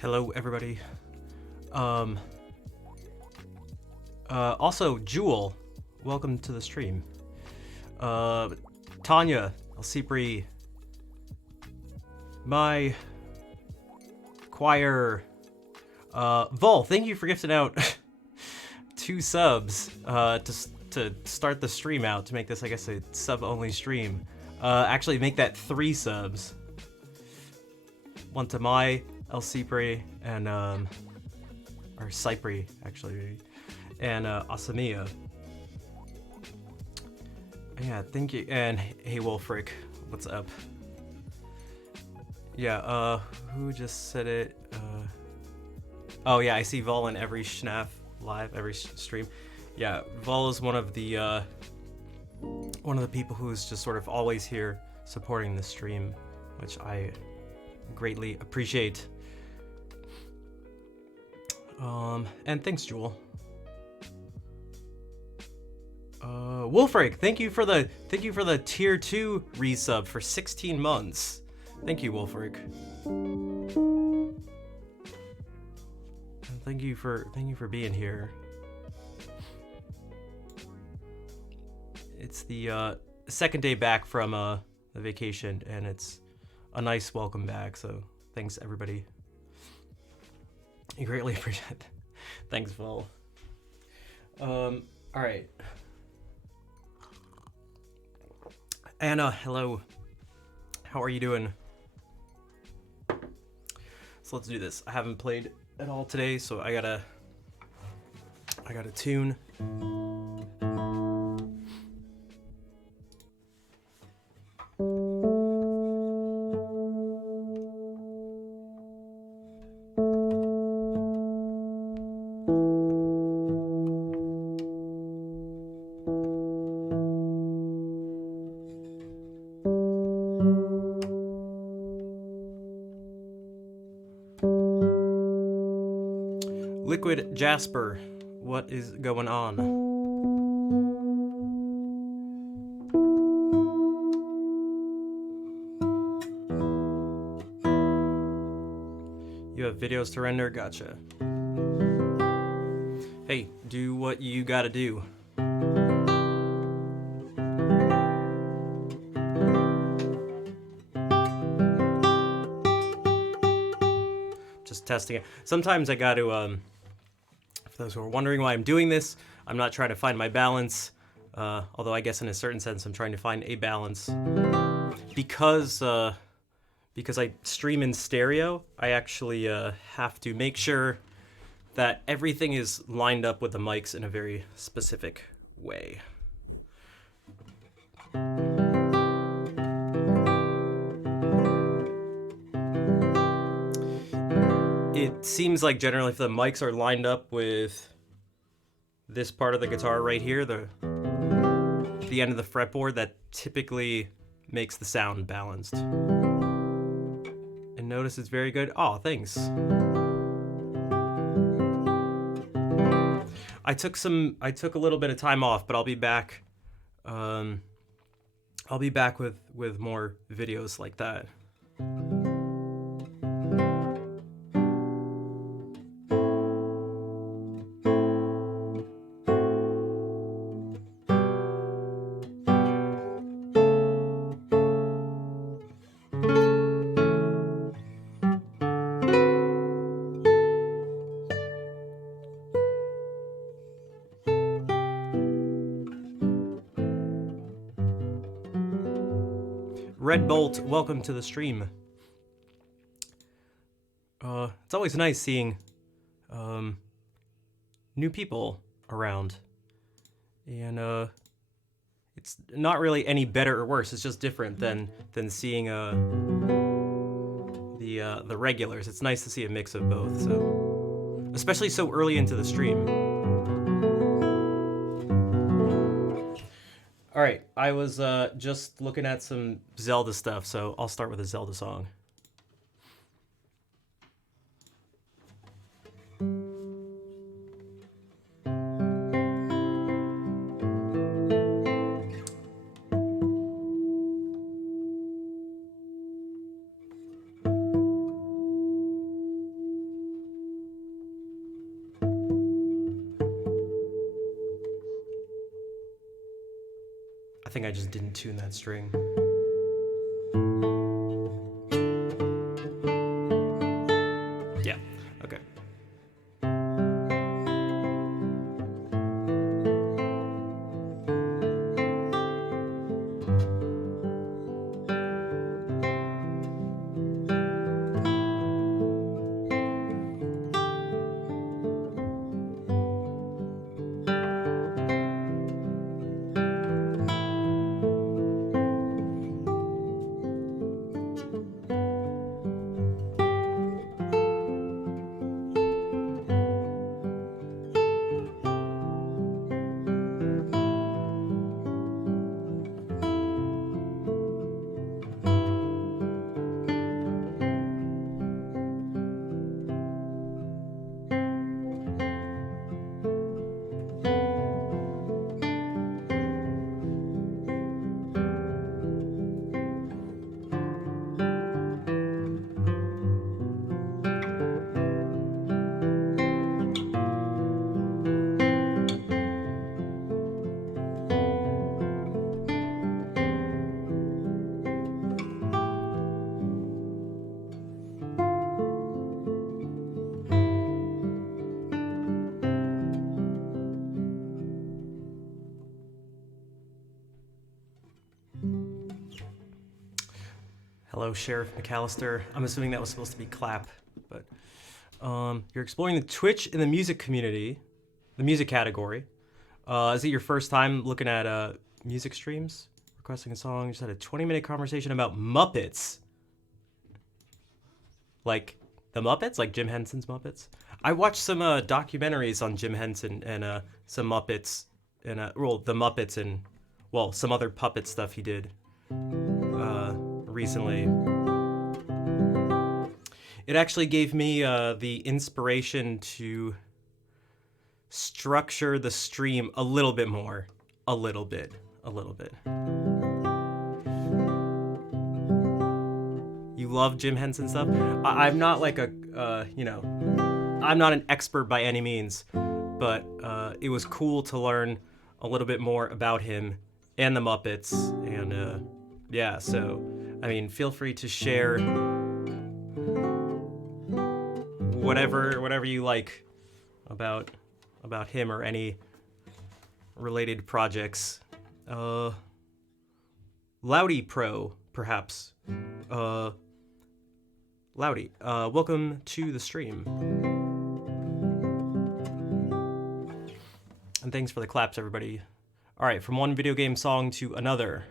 Hello, everybody. Um. Also, Jewel, welcome to the stream. Tanya, Alcipri, my choir, Vol, thank you for gifting out 2 subs, to start the stream out, to make this, I guess, a sub-only stream. Actually make that 3 subs. One to my, Alcipri, and, or Cypri, actually, maybe. And Asamiya. Yeah, thank you. And hey Wolfric, what's up? Yeah, who just said it? Oh yeah, I see Vol in every Schnaf live, every stream. Yeah, Vol is one of the people who's just sort of always here supporting the stream, which I greatly appreciate. And thanks, Jewel. Wolfric, thank you for the tier 2 resub for 16 months. Thank you, Wolfric. And thank you for being here. It's the second day back from the vacation, and it's a nice welcome back. So thanks, everybody. I greatly appreciate it. Thanks, Vol. All right. Anna, hello. How are you doing? So let's do this. I haven't played at all today, so I gotta tune. Liquid Jasper, what is going on? You have videos to render? Gotcha. Hey, do what you gotta do. Just testing it. Sometimes I gotta, for those who are wondering why I'm doing this, I'm not trying to find my balance, although I guess in a certain sense I'm trying to find a balance. Because I stream in stereo, I actually have to make sure that everything is lined up with the mics in a very specific way. It seems like generally if the mics are lined up with this part of the guitar right here, the end of the fretboard, that typically makes the sound balanced. And notice it's very good. Oh, thanks. I took a little bit of time off, but I'll be back. I'll be back with more videos like that. Red Bolt, welcome to the stream. It's always nice seeing new people around, and it's not really any better or worse. It's just different than seeing the regulars. It's nice to see a mix of both. So, especially so early into the stream. All right, I was just looking at some Zelda stuff, so I'll start with a Zelda song. I think I just didn't tune that string. Yeah, okay. Hello, Sheriff McAllister. I'm assuming that was supposed to be clap, but you're exploring the Twitch in the music community, the music category. Is it your first time looking at music streams? Requesting a song, just had a 20-minute conversation about Muppets. Like the Muppets? Like Jim Henson's Muppets? I watched some documentaries on Jim Henson and some Muppets, and the Muppets and, well, some other puppet stuff he did recently. It actually gave me the inspiration to structure the stream a little bit more. A little bit. You love Jim Henson stuff? I'm not like I'm not an expert by any means, but it was cool to learn a little bit more about him and the Muppets, and yeah, so, I mean, feel free to share whatever you like about him or any related projects. Loudy Pro, perhaps. Loudy, welcome to the stream. And thanks for the claps, everybody. All right, from one video game song to another.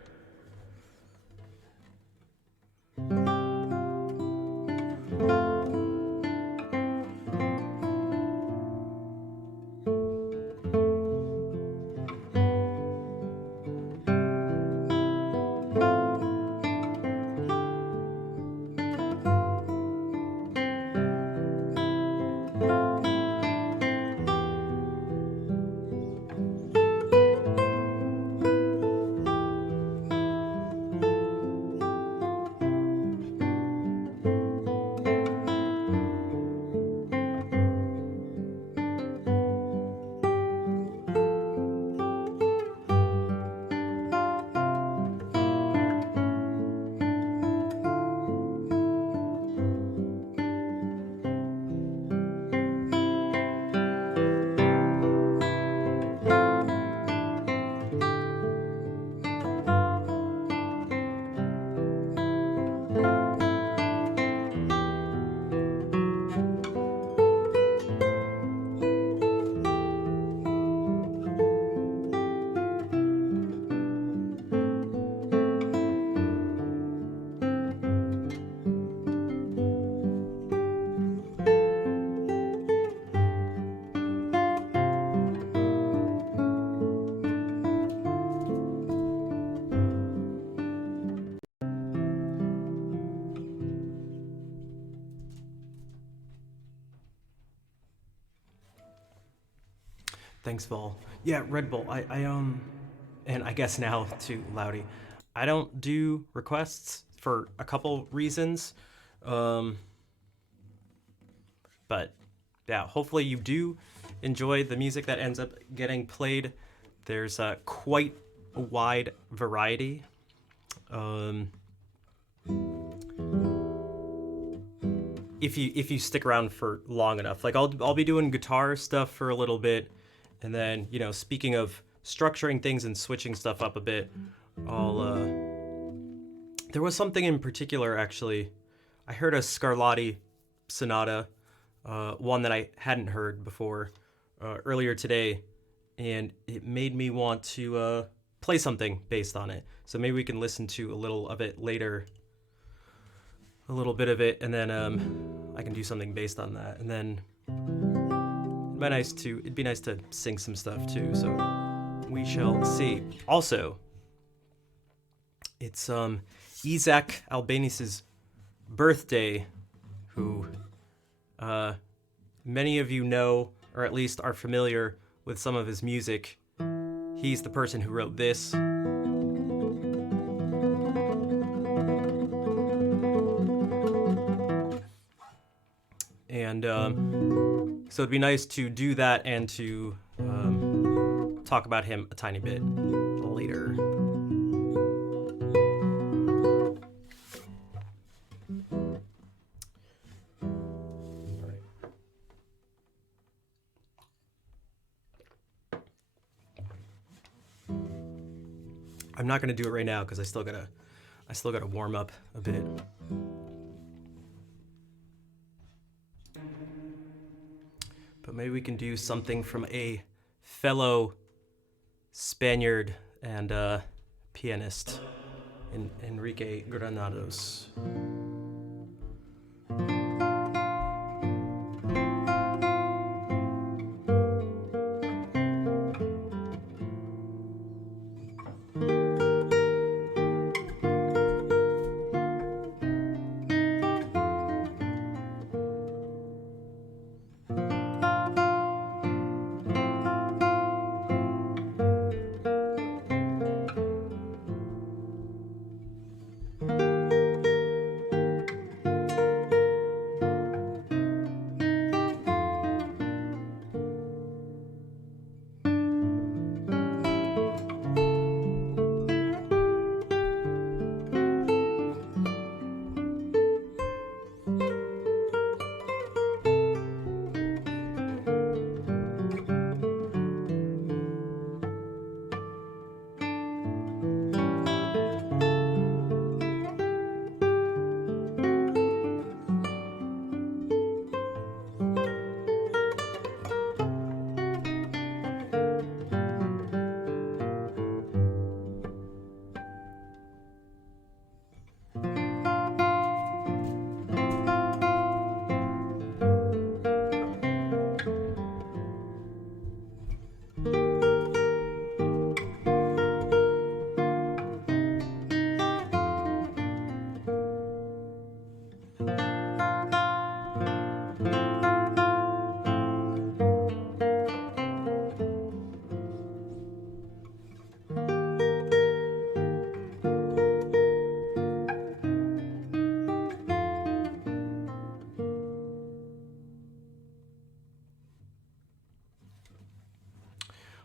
Thanks, Vol. Yeah, Red Bull. I and I guess now to Loudy. I don't do requests for a couple reasons. But yeah, hopefully you do enjoy the music that ends up getting played. There's quite a wide variety. Um, if you stick around for long enough, like I'll be doing guitar stuff for a little bit, and then speaking of structuring things and switching stuff up a bit, I'll there was something in particular actually. I heard a Scarlatti sonata, one that I hadn't heard before earlier today, and it made me want to play something based on it. So maybe we can listen to a little of it later, a little bit of it, and then I can do something based on that. And then it'd be nice to sing some stuff too. So we shall see. Also, it's Isaac Albanis's birthday, who many of you know, or at least are familiar with some of his music. He's the person who wrote this. And so it'd be nice to do that and to talk about him a tiny bit later. I'm not gonna do it right now because I still gotta warm up a bit. But maybe we can do something from a fellow Spaniard and pianist, Enrique Granados.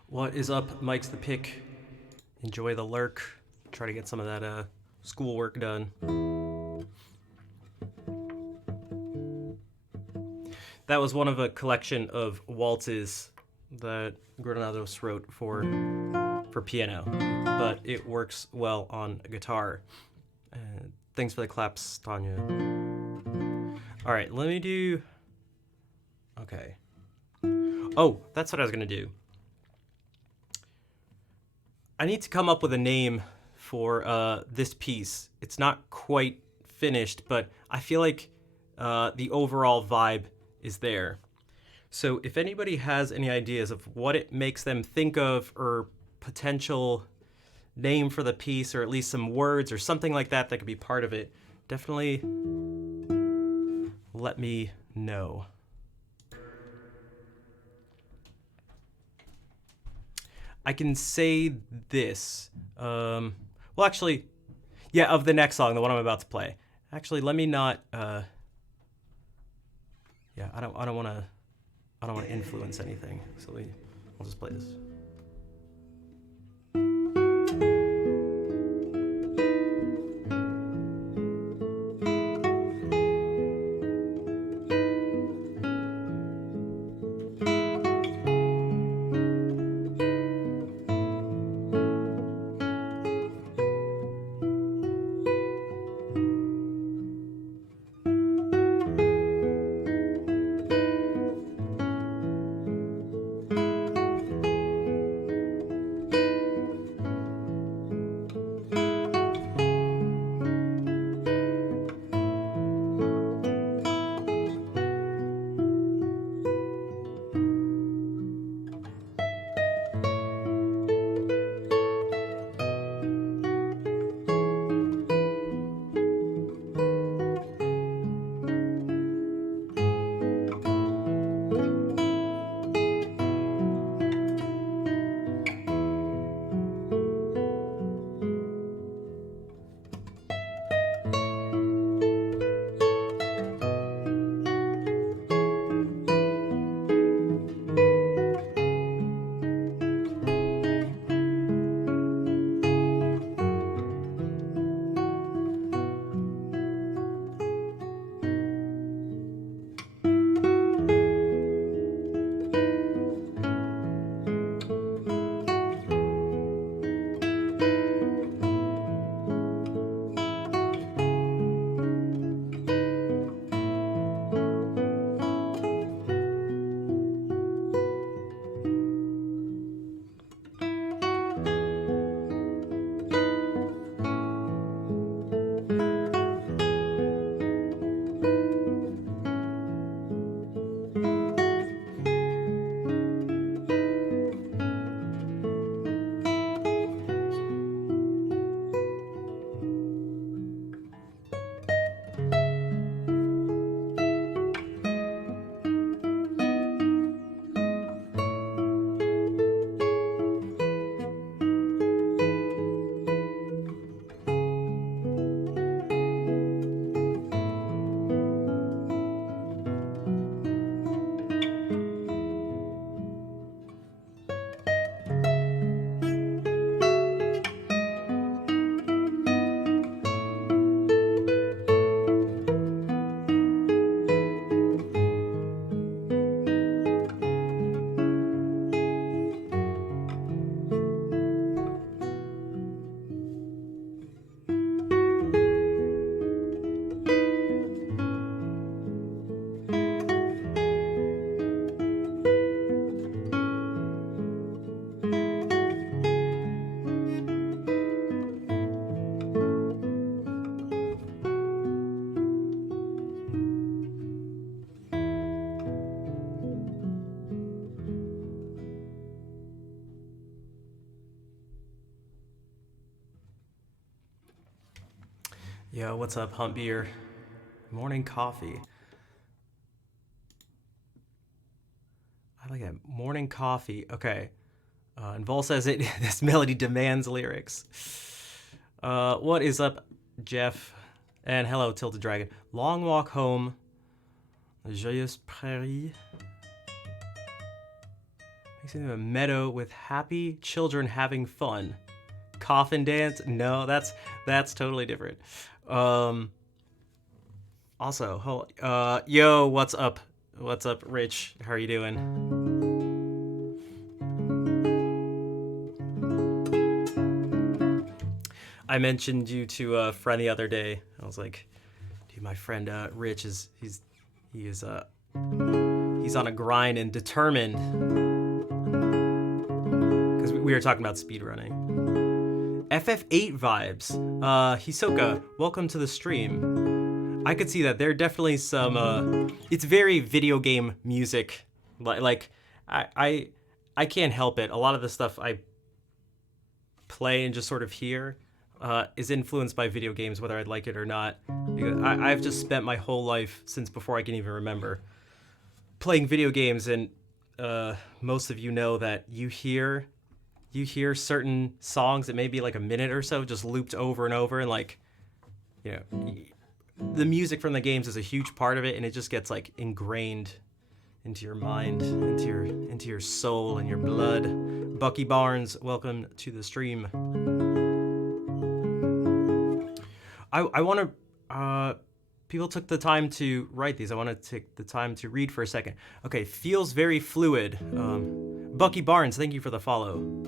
What is up, Mike's the Pick? Enjoy the lurk. Try to get some of that schoolwork done. That was one of a collection of waltzes that Granados wrote for piano, but it works well on a guitar. Thanks for the claps, Tanya. All right, let me do... Okay. Oh, that's what I was going to do. I need to come up with a name for this piece. It's not quite finished, but I feel like the overall vibe is there. So if anybody has any ideas of what it makes them think of, or potential name for the piece, or at least some words or something like that that could be part of it, definitely let me know. I can say this. Well, actually, yeah, of the next song, the one I'm about to play. Actually, let me not. Yeah, I don't want to influence anything. So I'll just play this. Yo, what's up, Hunt Beer? Morning coffee. I like it. Morning coffee. Okay. And Vol says it. This melody demands lyrics. What is up, Jeff? And hello, Tilted Dragon. Long walk home. Joyeuse Prairie. Makes it a meadow with happy children having fun. Coffin dance? No, that's totally different. Also, yo, what's up? What's up, Rich? How are you doing? I mentioned you to a friend the other day. I was like, dude, my friend Rich he's on a grind and determined. Because we were talking about speedrunning. FF8 vibes. Hisoka, welcome to the stream. I could see that there are definitely some. It's very video game music. Like I can't help it. A lot of the stuff I play and just sort of hear is influenced by video games, whether I'd like it or not. Because I've just spent my whole life, since before I can even remember, playing video games, and most of you know that you hear certain songs that may be like a minute or so just looped over and over, and like, you know, the music from the games is a huge part of it, and it just gets like ingrained into your mind, into your soul and your blood. Bucky Barnes, welcome to the stream. I want to. People took the time to write these. I want to take the time to read for a second. Okay, feels very fluid. Bucky Barnes, thank you for the follow.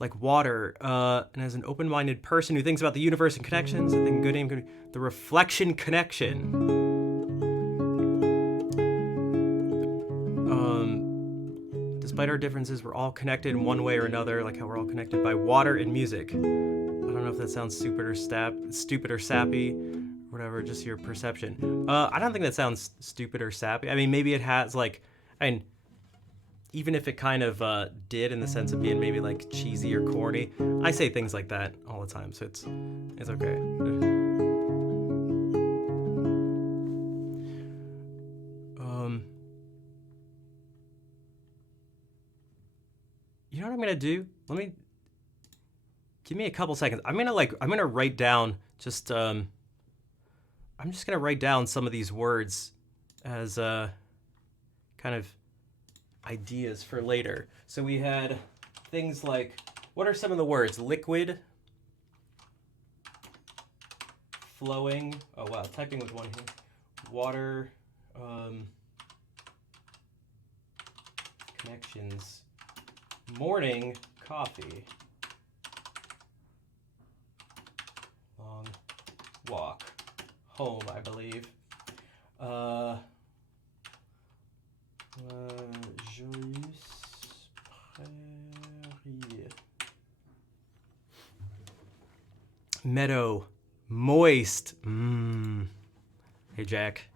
Like water, and as an open-minded person who thinks about the universe and connections, I think a good name could be the Reflection Connection. Despite our differences, we're all connected in one way or another, like how we're all connected by water and music. I don't know if that sounds stupid or sappy, or whatever, just your perception. I don't think that sounds stupid or sappy. I mean, maybe it has like, even if it kind of did, in the sense of being maybe like cheesy or corny, I say things like that all the time, so it's okay. You know what I'm gonna do? Give me a couple seconds. I'm gonna write down just I'm just gonna write down some of these words as kind of ideas for later. So we had things like, what are some of the words? Liquid, flowing. Oh wow, typing with one hand. Water, connections. Morning coffee. Long walk home, I believe. Joyeuse Prairie. Meadow. Moist. Hey, Jack.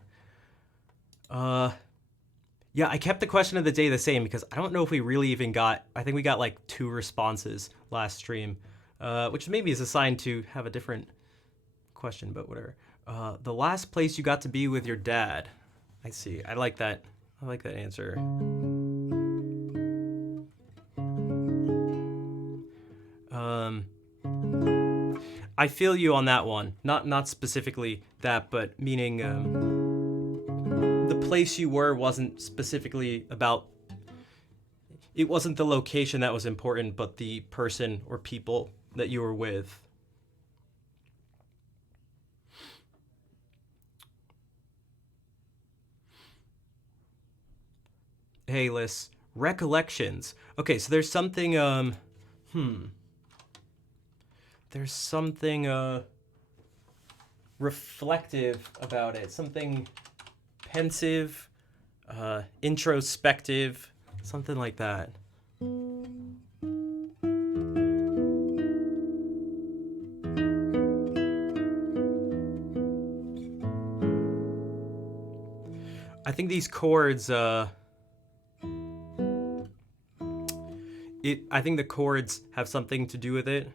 Yeah, I kept the question of the day the same because I don't know if we really even got, I think we got like 2 responses last stream, which maybe is a sign to have a different question, but whatever. The last place you got to be with your dad. I see. I like that answer. I feel you on that one. Not specifically that, but meaning the place you were wasn't specifically about. It wasn't the location that was important, but the person or people that you were with. Hey, Liz. Recollections. Okay, so there's something, there's something, reflective about it. Something pensive, introspective, something like that. I think these chords, I think the chords have something to do with it.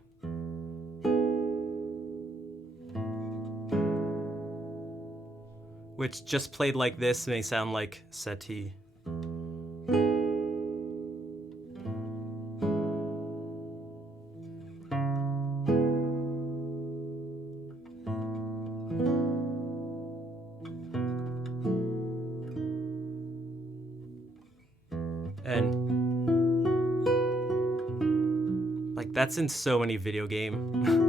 which just played like this may sound like settee. And like that's in so many video game.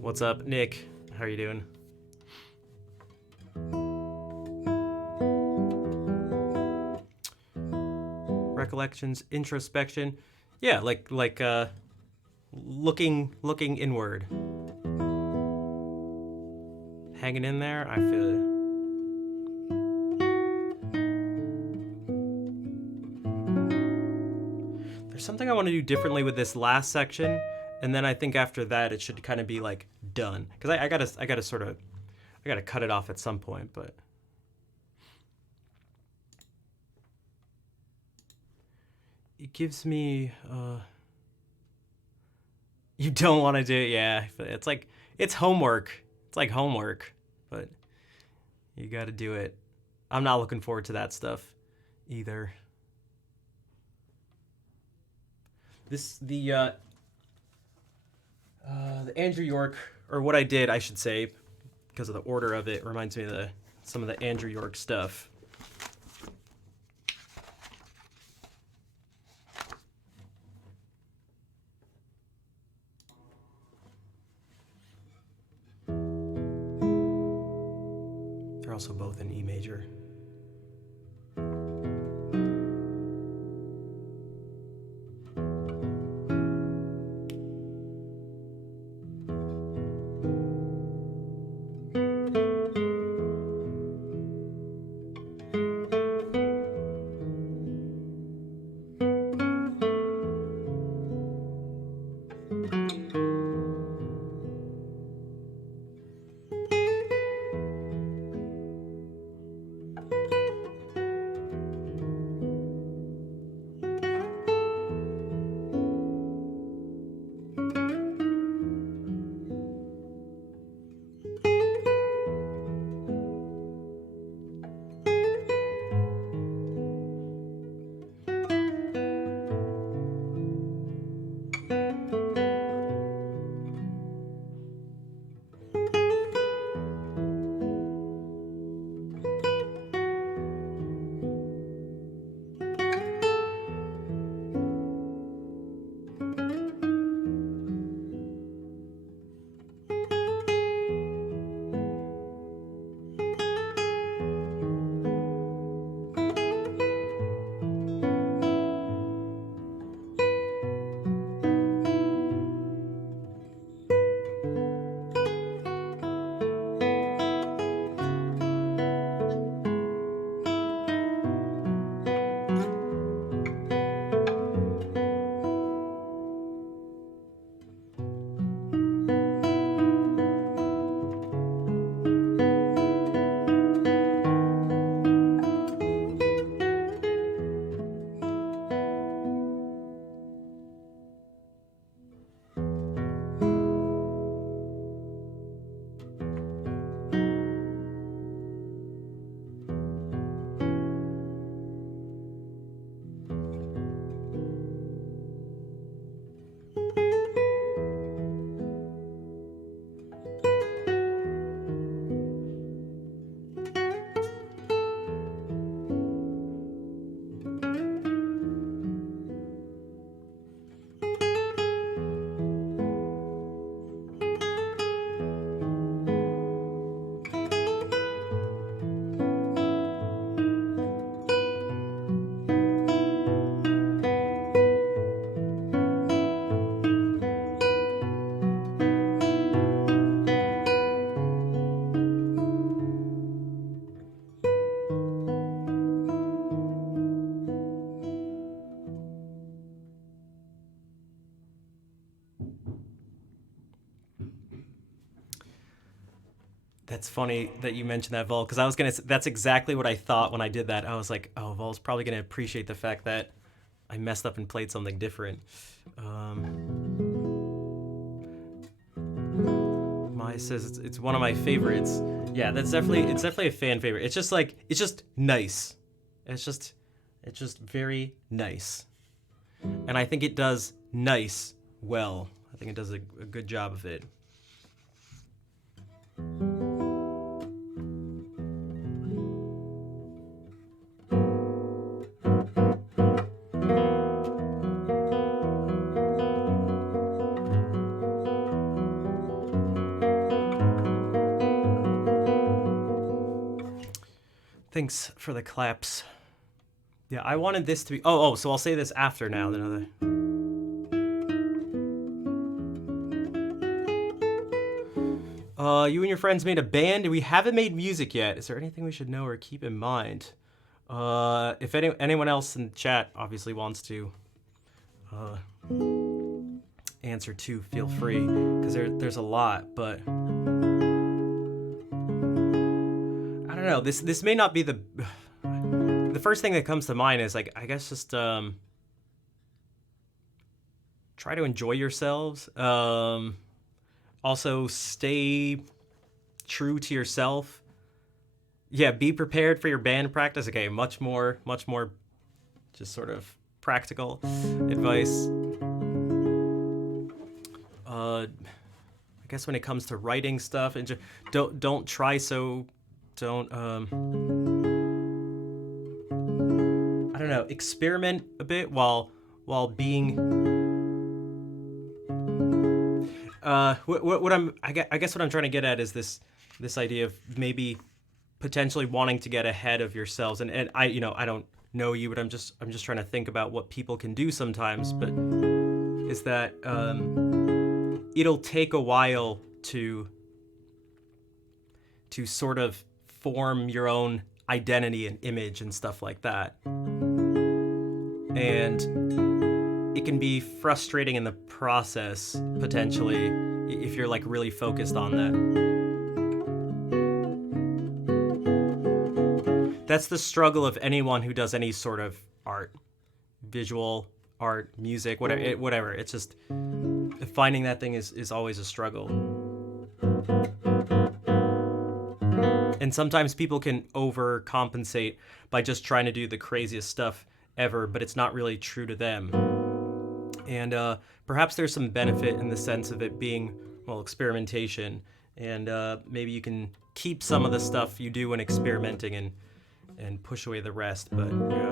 What's up, Nick? How are you doing? Recollections, introspection. Yeah, like looking inward. Hanging in there, I feel it. There's something I want to do differently with this last section, and then I think after that it should kind of be like done. Because I gotta cut it off at some point, but it gives me you don't want to do it, yeah. It's like it's homework. It's like homework, but you got to do it. I'm not looking forward to that stuff either. The Andrew York, or what I did, I should say, because of the order of it, reminds me of some of the Andrew York stuff. They're also both in E major. That's funny that you mentioned that, Vol, because I was gonna. That's exactly what I thought when I did that. I was like, oh, Vol's probably gonna appreciate the fact that I messed up and played something different. Maya says it's one of my favorites. Yeah, it's definitely a fan favorite. It's just like it's just nice. It's just very nice, and I think it does nice well. I think it does a good job of it. Thanks for the claps. Yeah, I wanted this to be. So I'll say this after now. You and your friends made a band. We haven't made music yet. Is there anything we should know or keep in mind? If anyone else in the chat obviously wants to answer too, feel free, because there's a lot. But I don't know. This may not be the first thing that comes to mind is like I guess just try to enjoy yourselves. Also stay true to yourself. Yeah, be prepared for your band practice. Okay, much more just sort of practical advice. I guess when it comes to writing stuff, and don't try so don't I don't know, experiment a bit while being I guess what I'm trying to get at is this idea of maybe potentially wanting to get ahead of yourselves, and I don't know you, but I'm just trying to think about what people can do sometimes, but is that it'll take a while to sort of form your own identity and image and stuff like that, and it can be frustrating in the process potentially if you're like really focused on that. That's the struggle of anyone who does any sort of art, visual art, music, whatever. It's just finding that thing is always a struggle. And sometimes people can overcompensate by just trying to do the craziest stuff ever, but it's not really true to them. And perhaps there's some benefit in the sense of it being, well, experimentation, and maybe you can keep some of the stuff you do when experimenting and push away the rest, but yeah.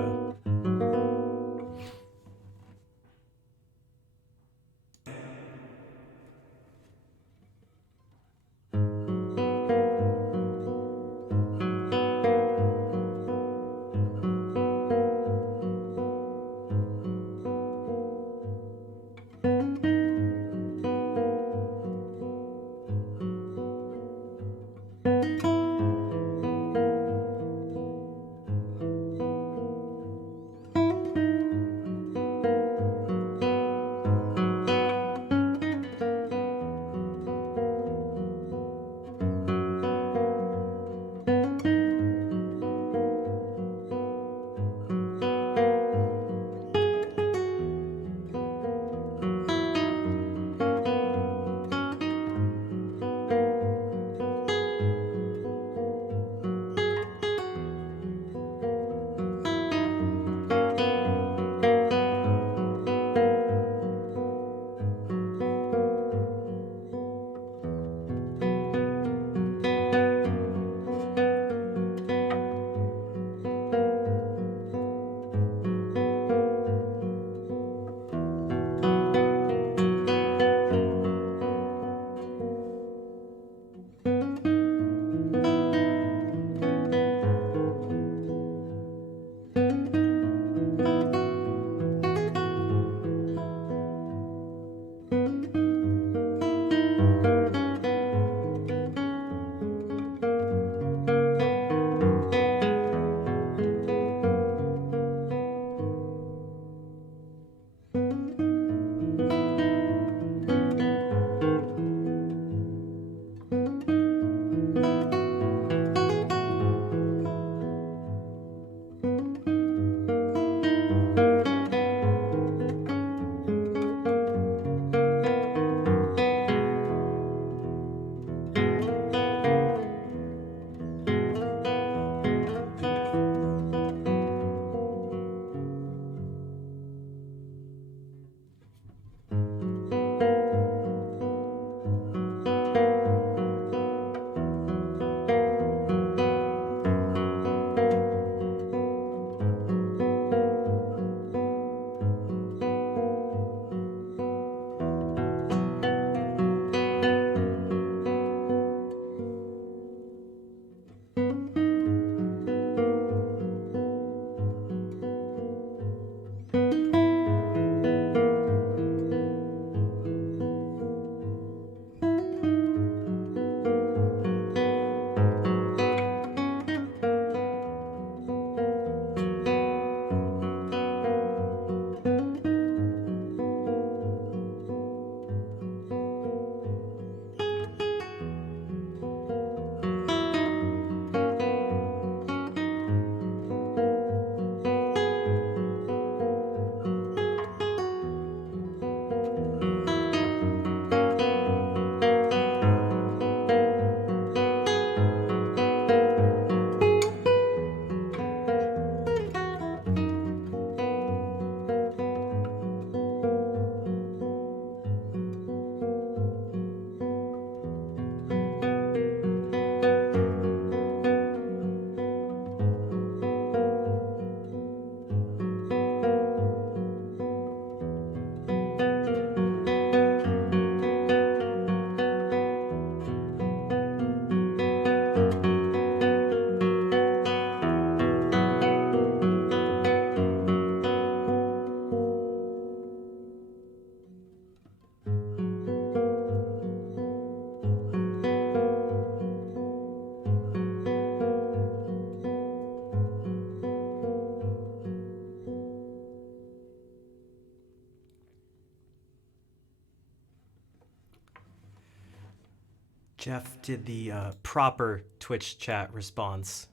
Jeff did the proper Twitch chat response.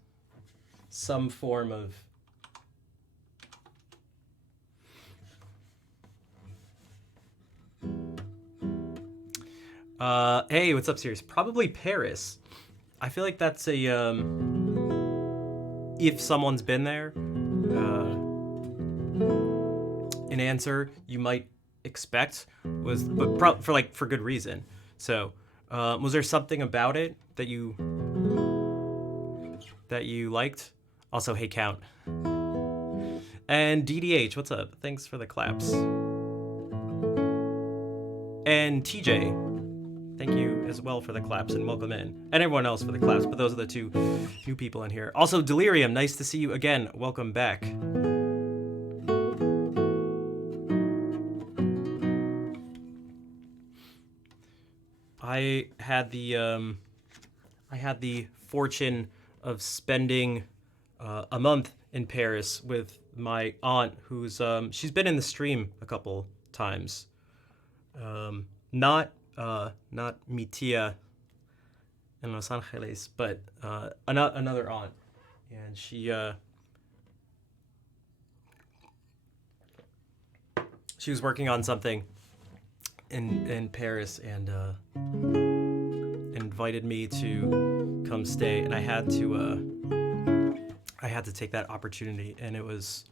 Some form of... Hey, what's up, Sirius? Probably Paris. I feel like that's a, if someone's been there, an answer you might expect was, but for good reason. So, was there something about it that you liked? Also, hey, Count. And DDH, what's up? Thanks for the claps. And TJ, thank you as well for the claps and welcome in. And everyone else for the claps, but those are the two new people in here. Also, Delirium, nice to see you again. Welcome back. I had the fortune of spending a month in Paris with my aunt, who's she's been in the stream a couple times. Not mi tia in Los Angeles, but another aunt, and she was working on something in Paris and invited me to come stay, and I had to take that opportunity, and it was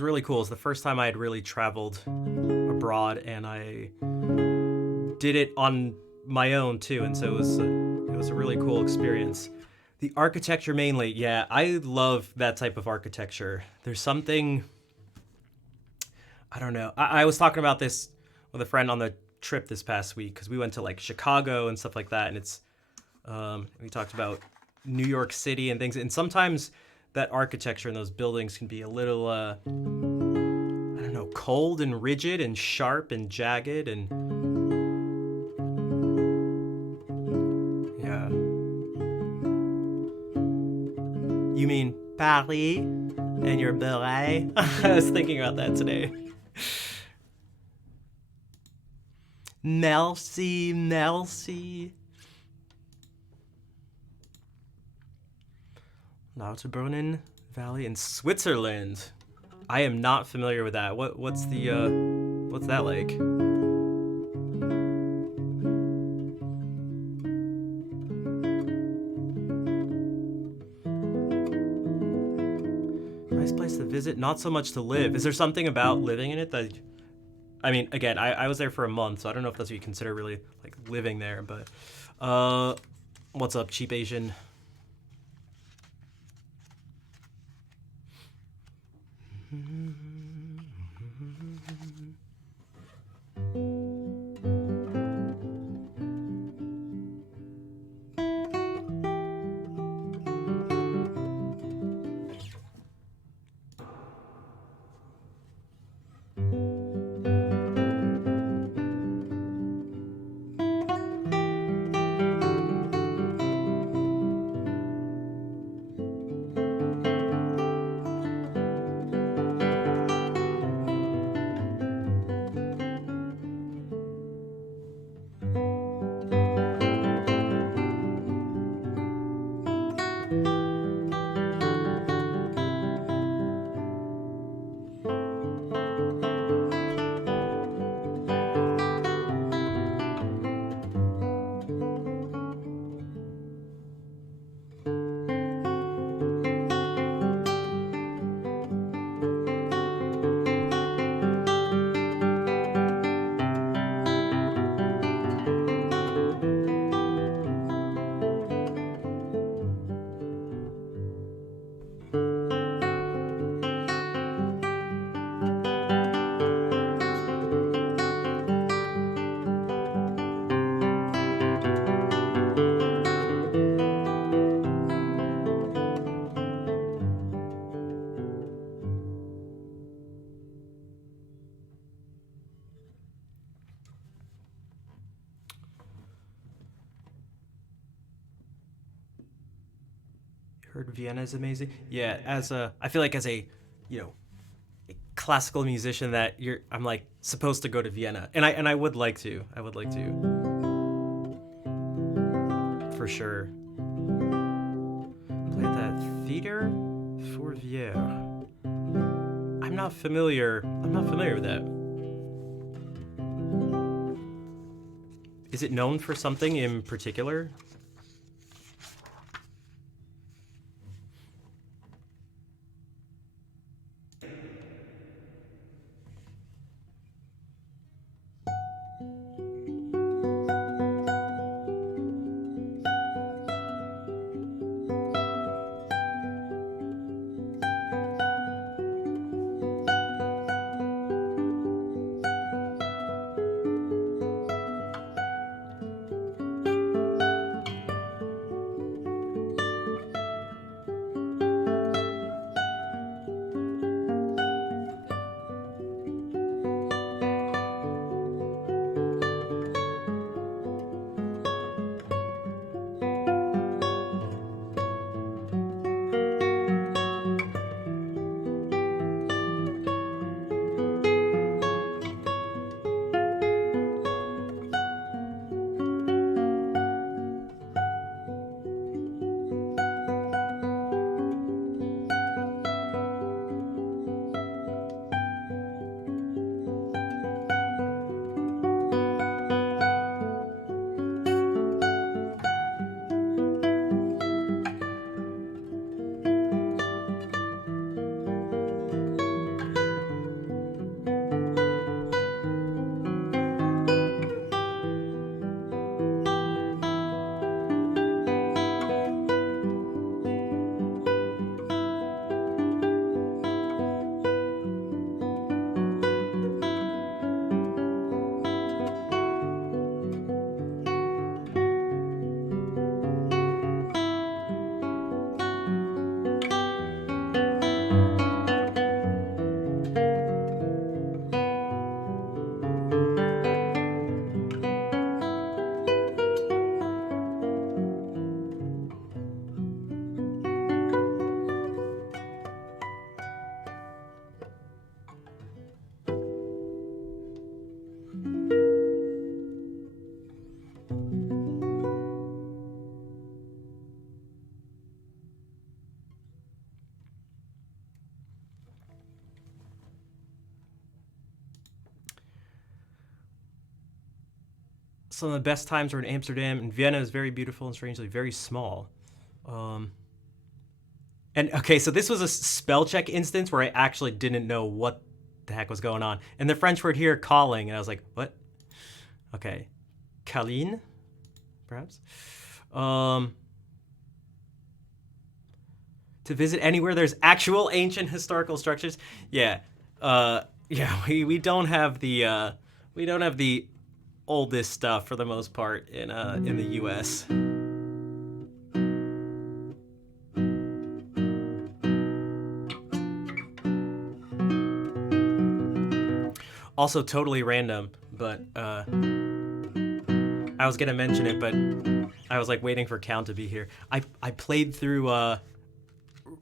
really cool. It was the first time I had really traveled abroad, and I did it on my own too, and so it was a really cool experience. The architecture mainly, yeah, I love that type of architecture. There's something, I don't know. I was talking about this with a friend on the trip this past week because we went to like Chicago and stuff like that, and it's we talked about New York City and things, and sometimes that architecture in those buildings can be a little I don't know, cold and rigid and sharp and jagged, and yeah. You mean Paris and your beret? I was thinking about that today. Merci. Lauterbrunnen Valley in Switzerland. I am not familiar with that. What's that like? Nice place to visit, not so much to live. Is there something about living in it that, I mean, again, I was there for a month, so I don't know if that's what you consider really like living there, but what's up, Cheap Asian? Heard Vienna is amazing. Yeah, I feel like as a classical musician that I'm like supposed to go to Vienna, and I would like to. I would like to. For sure. Play at that Theater Fourvière. I'm not familiar with that. Is it known for something in particular? Some of the best times were in Amsterdam, and Vienna is very beautiful and strangely very small. And okay, so this was a spell check instance where I actually didn't know what the heck was going on. And the French word here, calling, and I was like, what? Okay. Caline, perhaps? To visit anywhere there's actual ancient historical structures. Yeah. Yeah, we don't have the oldest stuff for the most part in the US. Also totally random, but I was gonna mention it, but I was like waiting for Count to be here. I played through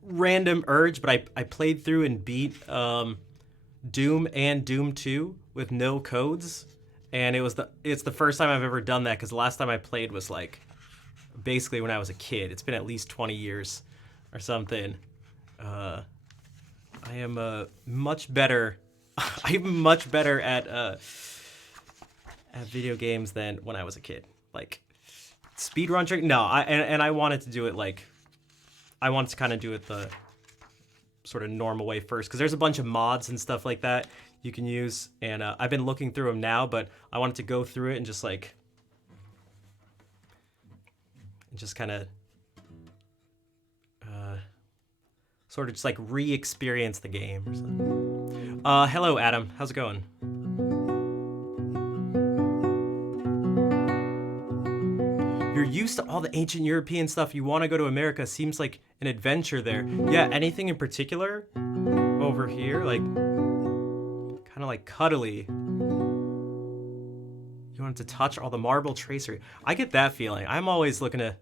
Random Urge, but I played through and beat Doom and Doom 2 with no codes. And it's the first time I've ever done that, because the last time I played was like basically when I was a kid. It's been at least 20 years or something. I am much better. I'm much better at video games than when I was a kid. Like speedrun trick. No, I wanted to do it like I wanted to kind of do it the sort of normal way first, because there's a bunch of mods and stuff like that you can use, and I've been looking through them now, but I wanted to go through it and just like kind of sort of just like re-experience the game or something. Hello Adam, how's it going? You're used to all the ancient European stuff. You want to go to America. Seems like an adventure there. Yeah, anything in particular over here? Like kind of like cuddly. You wanted to touch all the marble tracery. I get that feeling. I'm always looking to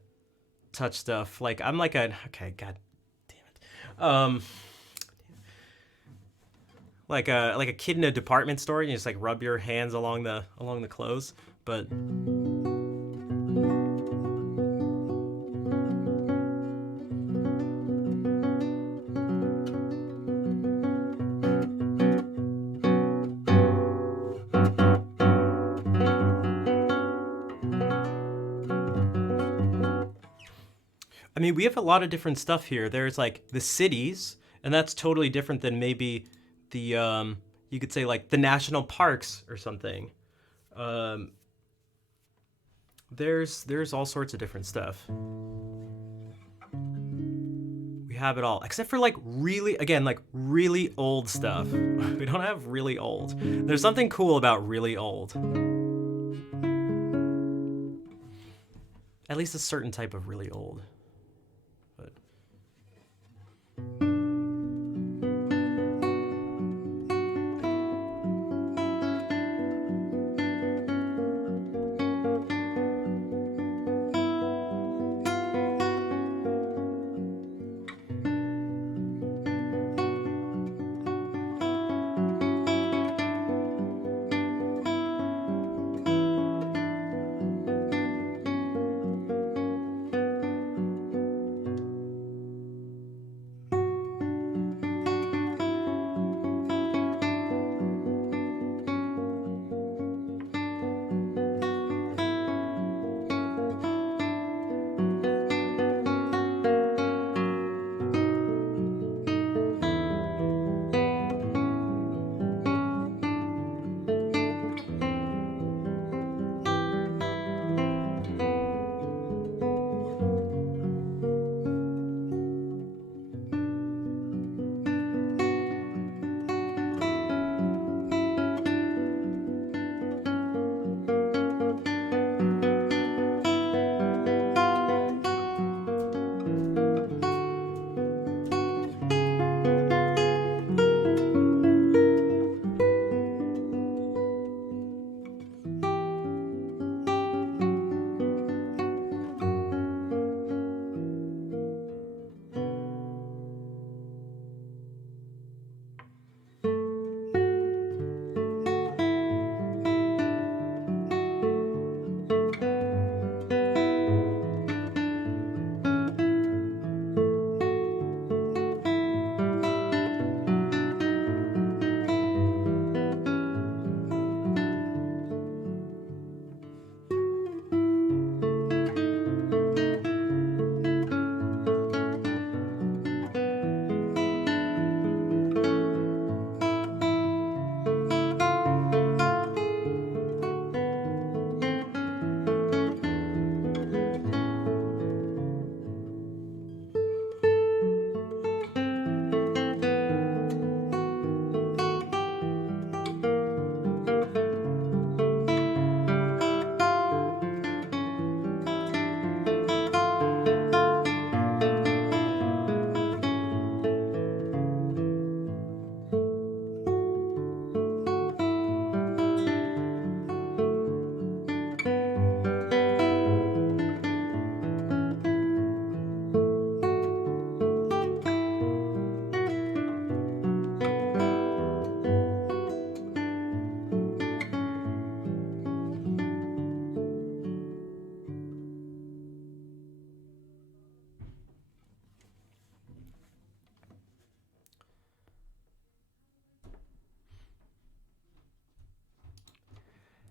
touch stuff. Like I'm like okay, god damn it. like a kid in a department store. You just like rub your hands along the clothes. But I mean, we have a lot of different stuff here. There's like the cities, and that's totally different than maybe the you could say like the national parks or something. Um, there's all sorts of different stuff. We have it all, except for like really, again, like really old stuff. We don't have really old. There's something cool about really old. At least a certain type of really old. But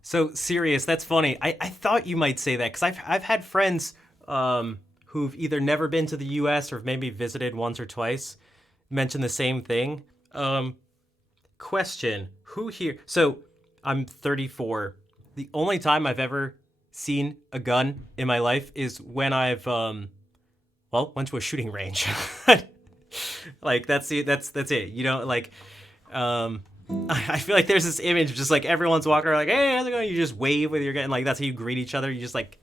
so serious. That's funny. I thought you might say that because I've had friends who've either never been to the U.S. or maybe visited once or twice mention the same thing. Question: Who here? So I'm 34. The only time I've ever seen a gun in my life is when I've went to a shooting range. Like that's it. That's it. You know, like I feel like there's this image of just like everyone's walking around like, hey, how's it going? You just wave with your gun, like that's how you greet each other. You just like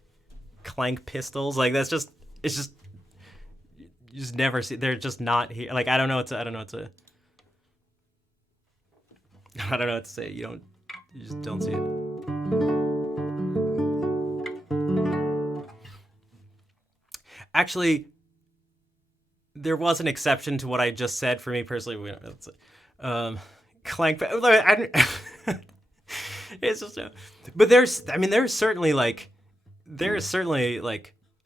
clank pistols, like that's just it's just you just never see. They're just not here. Like I don't know what to I don't know what to I don't know what to say. You just don't see it. Actually, there was an exception to what I just said for me personally. Clank. It's just, but there's certainly like,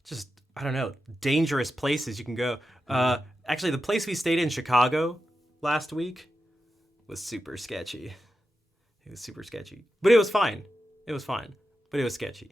just, I don't know, dangerous places you can go. Actually, the place we stayed in Chicago last week was super sketchy. It was super sketchy, but it was fine. It was fine, but it was sketchy.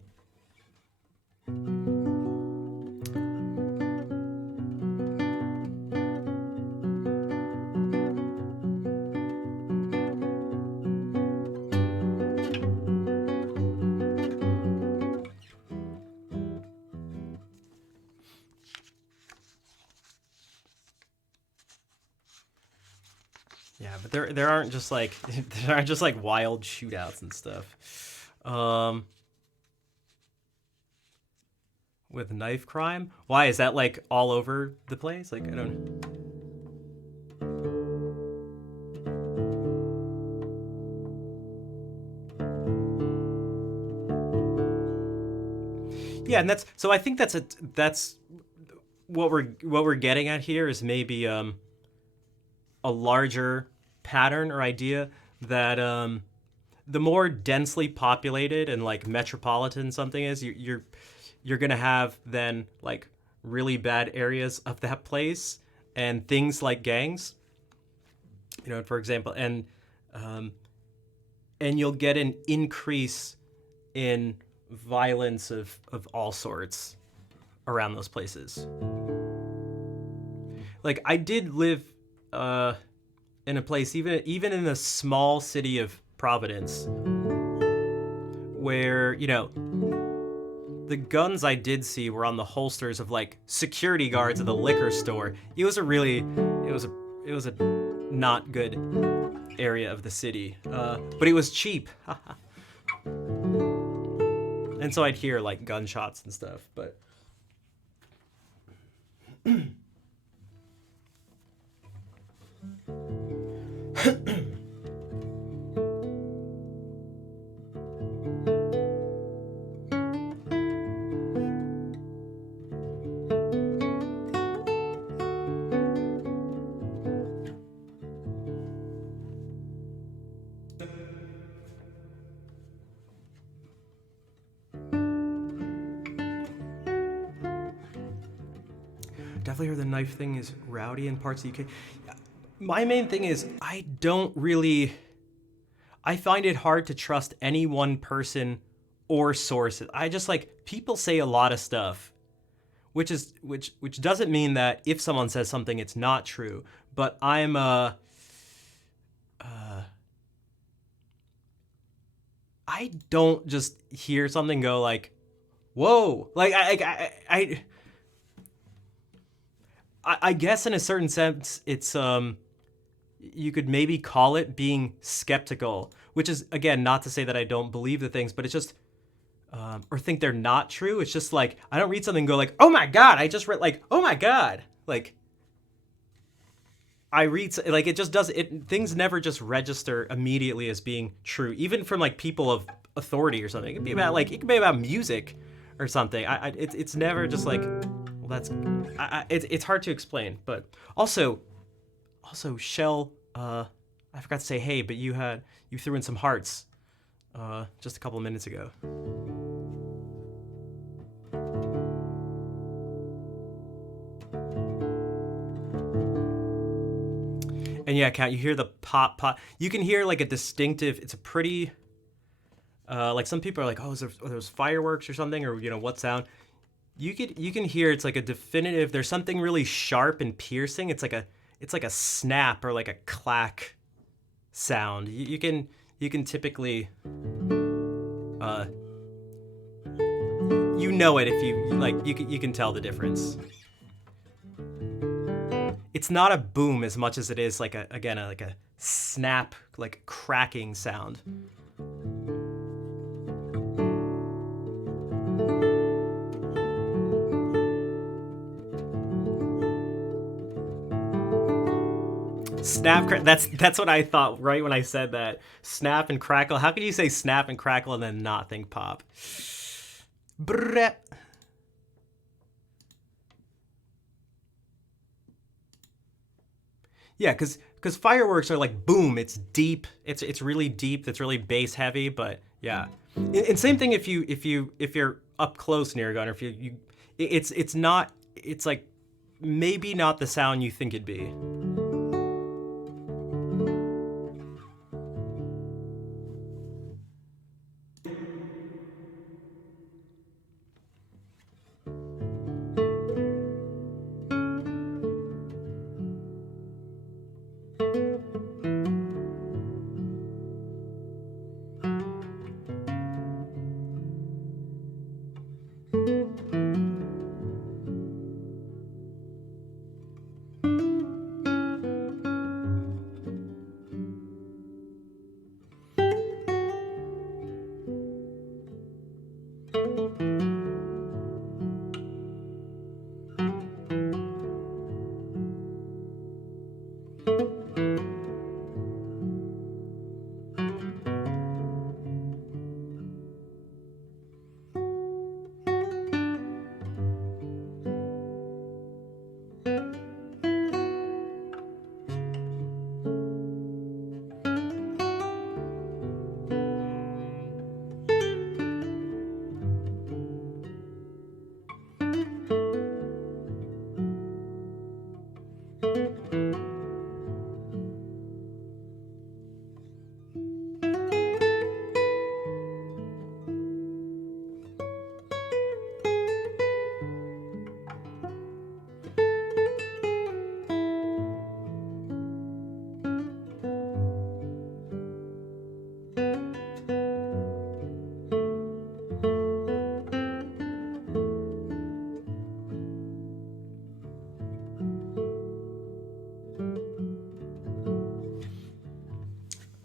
Yeah, but there aren't just like there aren't just like wild shootouts and stuff. With knife crime, why is that like all over the place? Like, I don't. Yeah, and that's so. I think that's what we're getting at here is maybe a larger pattern or idea that the more densely populated and like metropolitan something is, you're gonna have then like really bad areas of that place and things like gangs, for example, and you'll get an increase in violence of all sorts around those places. Like, I did live in a place, even in the small city of Providence, where the guns I did see were on the holsters of like security guards at the liquor store. It was a not good area of the city, but it was cheap. And so I'd hear like gunshots and stuff, but definitely heard the knife thing is rowdy in parts of the UK. My main thing is I find it hard to trust any one person or sources. I just like, people say a lot of stuff, which doesn't mean that if someone says something it's not true, but I'm I don't just hear something go like, whoa, like I guess in a certain sense it's you could maybe call it being skeptical, which is, again, not to say that I don't believe the things, but it's just or think they're not true. It's just like, I don't read something and go like, oh my god, I just read, like, oh my god, like, I read, like, it just does it. Things never just register immediately as being true, even from like people of authority or something. It could be about music or something. It's never just like, well, that's it's hard to explain. But also Shell, I forgot to say hey, but you threw in some hearts just a couple of minutes ago. And yeah, Kat, you hear the pop. You can hear like a distinctive. It's a pretty, like, some people are like, oh, there was fireworks or something, or what sound? You can hear it's like a definitive. There's something really sharp and piercing. It's like a snap or like a clack sound. You can typically, it if you like. You can tell the difference. It's not a boom as much as it is like a snap, like cracking sound. Snap, that's what I thought right when I said that. Snap and crackle. How can you say snap and crackle and then not think pop? Brrrr. Yeah, because fireworks are like boom, it's deep, it's really deep, it's really bass heavy, but yeah. And same thing if you're up close near a gun, or if it's not, it's like maybe not the sound you think it'd be.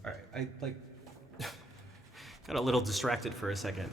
All right, I like got a little distracted for a second.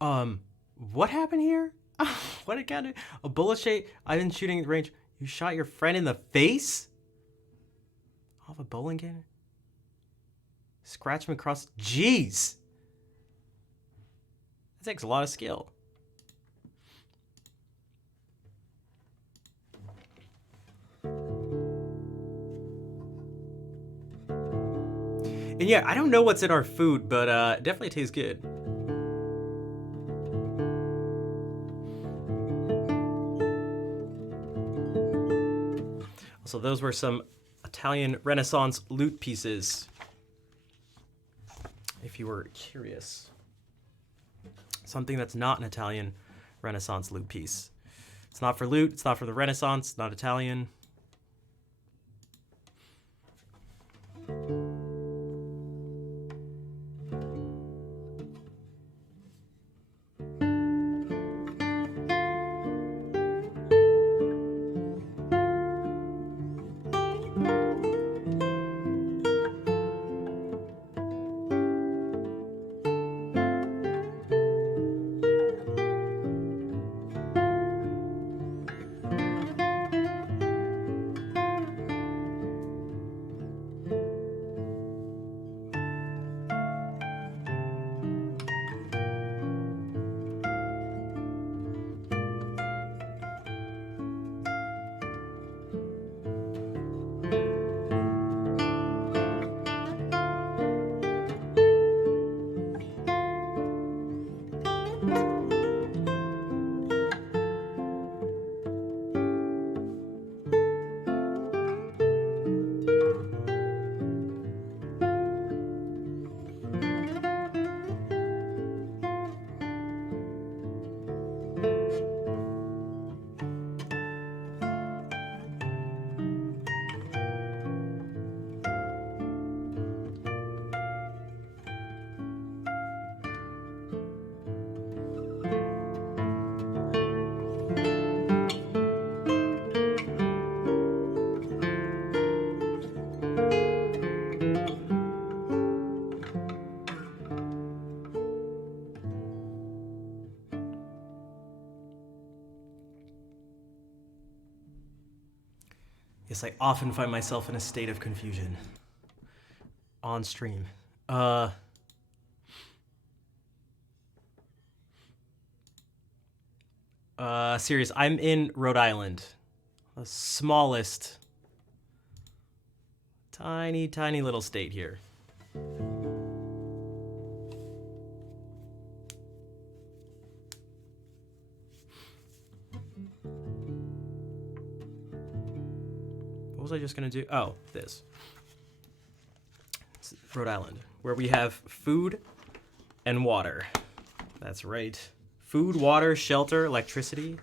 Um, what happened here? What kind of a bullet shape? I've been shooting at range. You shot your friend in the face? Off a bowling cannon? Scratch him across. Jeez. That takes a lot of skill. And yeah, I don't know what's in our food, but it definitely tastes good. So those were some Italian Renaissance loot pieces, if you were curious. Something that's not an Italian Renaissance loot piece. It's not for loot, it's not for the Renaissance, it's not Italian. Yes, I often find myself in a state of confusion on stream. Serious, I'm in Rhode Island. The smallest, tiny, tiny little state here. What was I just gonna do? Oh, this. It's Rhode Island, where we have food and water. That's right. Food, water, shelter, electricity.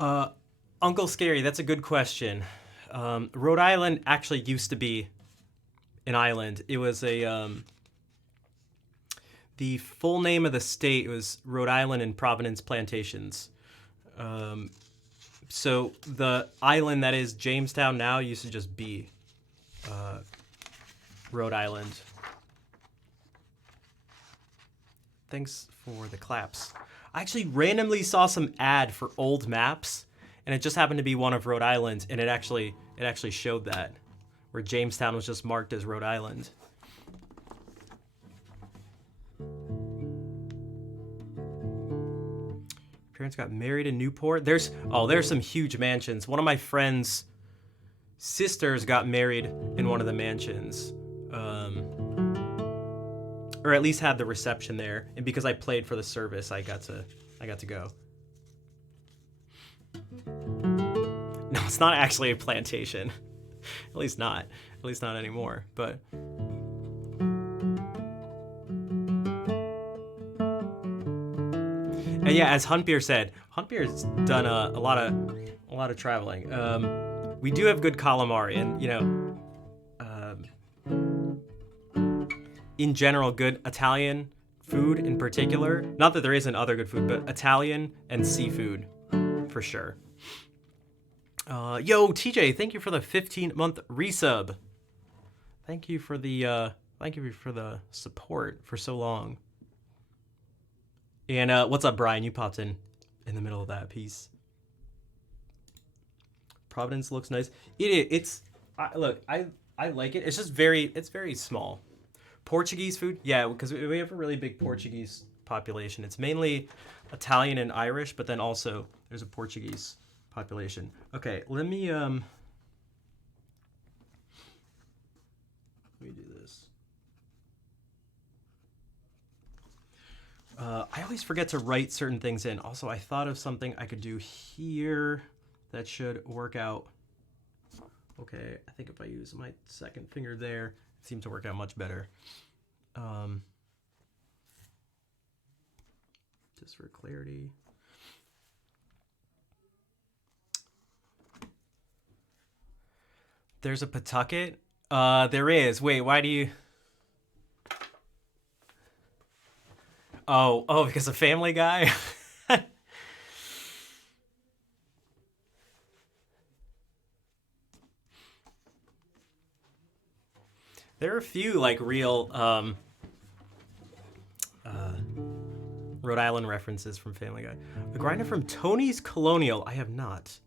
Uh, Uncle Scary, that's a good question. Rhode Island actually used to be an island. It was the full name of the state was Rhode Island and Providence Plantations. So the island that is Jamestown now used to just be Rhode Island. Thanks for the claps. I actually randomly saw some ad for old maps, and it just happened to be one of Rhode Island, and it actually showed that, where Jamestown was just marked as Rhode Island. Parents got married in Newport. There's some huge mansions. One of my friends' sisters got married in one of the mansions, or at least had the reception there. And because I played for the service, I got to go. No, it's not actually a plantation. At least not anymore. But and yeah, as Huntbeer said, Huntbeer's done a lot of traveling. We do have good calamari, and in general, good Italian food in particular. Not that there isn't other good food, but Italian and seafood for sure. Yo, TJ, thank you for the 15-month resub. Thank you for the support for so long. And what's up, Brian? You popped in the middle of that piece. Providence looks nice. I like it. It's just it's very small. Portuguese food, yeah, because we have a really big Portuguese population. It's mainly Italian and Irish, but then also there's a Portuguese population. Okay, let me do this. I always forget to write certain things in. Also, I thought of something I could do here that should work out. Okay, I think if I use my second finger there, it seems to work out much better. Just for clarity. There's a Pawtucket? There is. Wait, why do you... Oh, because of Family Guy? There are a few like real Rhode Island references from Family Guy. A grinder from Tony's Colonial. I have not.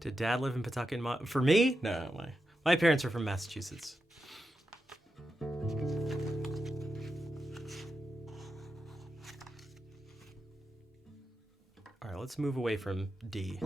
Did Dad live in Pawtucket? For me? No, my parents are from Massachusetts. All right, let's move away from D.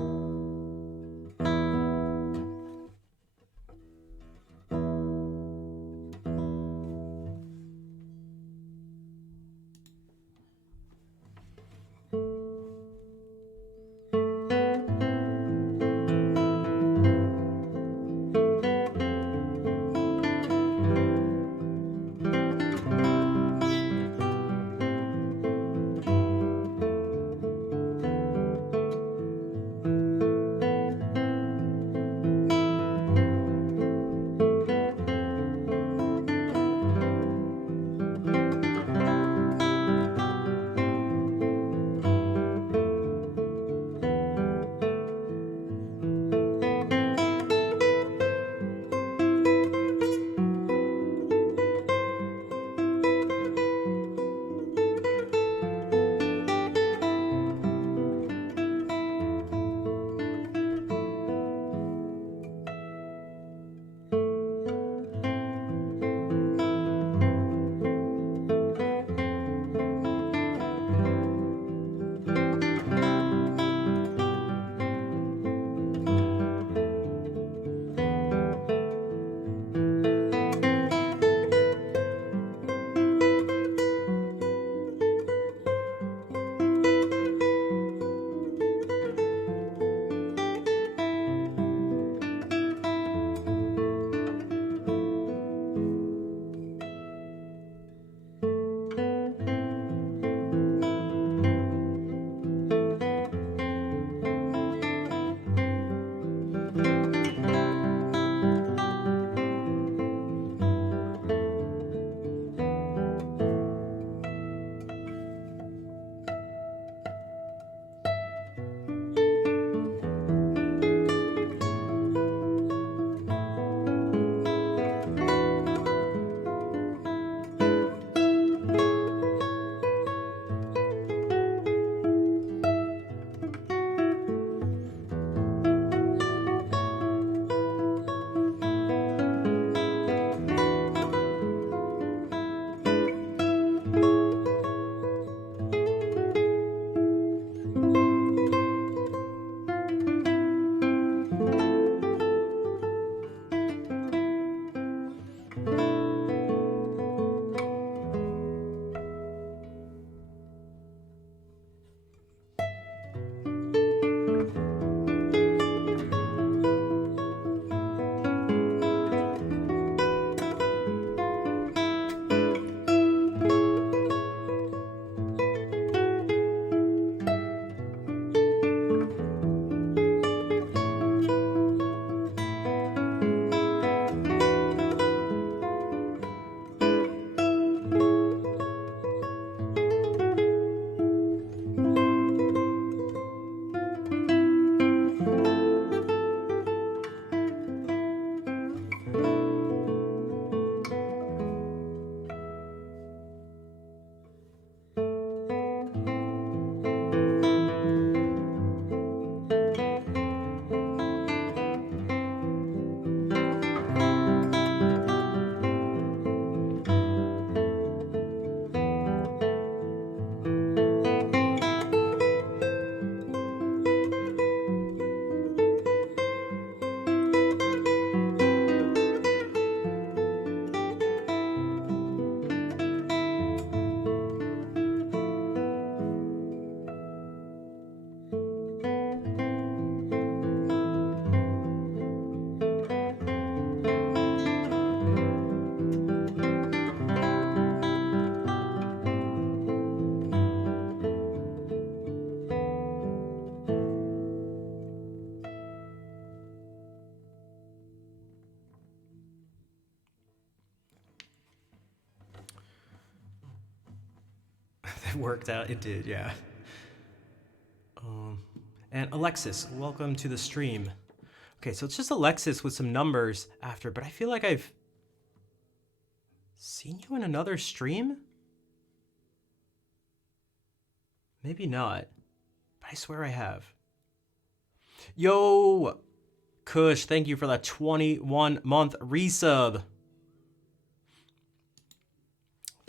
It worked out. It did, yeah. And Alexis, welcome to the stream. Okay, so it's just Alexis with some numbers after, but I feel like I've seen you in another stream? Maybe not, but I swear I have. Yo, Kush, thank you for that 21-month resub.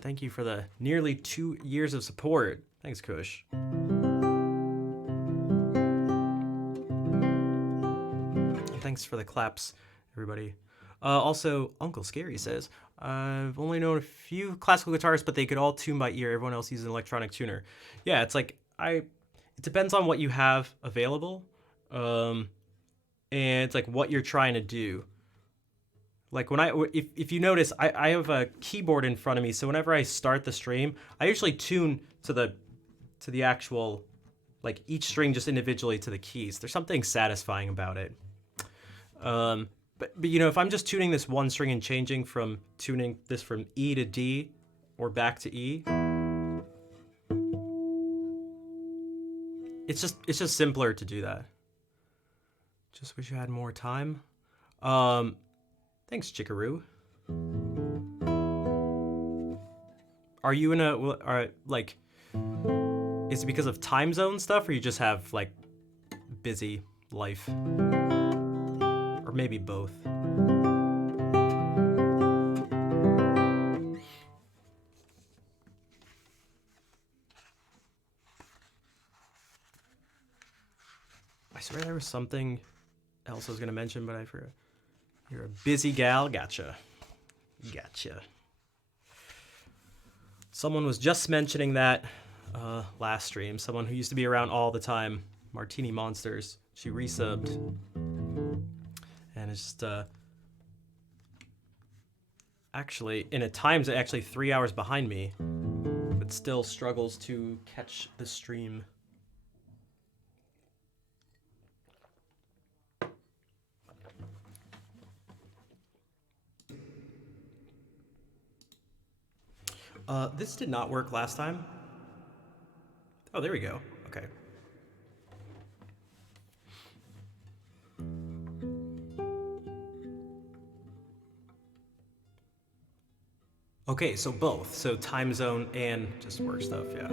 Thank you for the nearly 2 years of support. Thanks, Kush. And thanks for the claps, everybody. Also, Uncle Scary says, I've only known a few classical guitarists, but they could all tune by ear. Everyone else uses an electronic tuner. Yeah, it's like, it depends on what you have available. And it's like what you're trying to do. Like when if you notice, I have a keyboard in front of me, so whenever I start the stream, I usually tune to the actual, like each string just individually to the keys. There's something satisfying about it. But you know, if I'm just tuning this one string and changing from tuning this from E to D or back to E, it's just simpler to do that. Just wish you had more time. Thanks, Chickaroo. Are you in like, is it because of time zone stuff, or you just have like busy life? Or maybe both. I swear there was something else I was gonna mention, but I forgot. You're a busy gal. Gotcha. Someone was just mentioning that last stream. Someone who used to be around all the time. Martini Monsters. She resubbed. And it's just actually, in a time's actually 3 hours behind me, but still struggles to catch the stream. This did not work last time. Oh, there we go. Okay. Okay, so both. So time zone and just work stuff, yeah.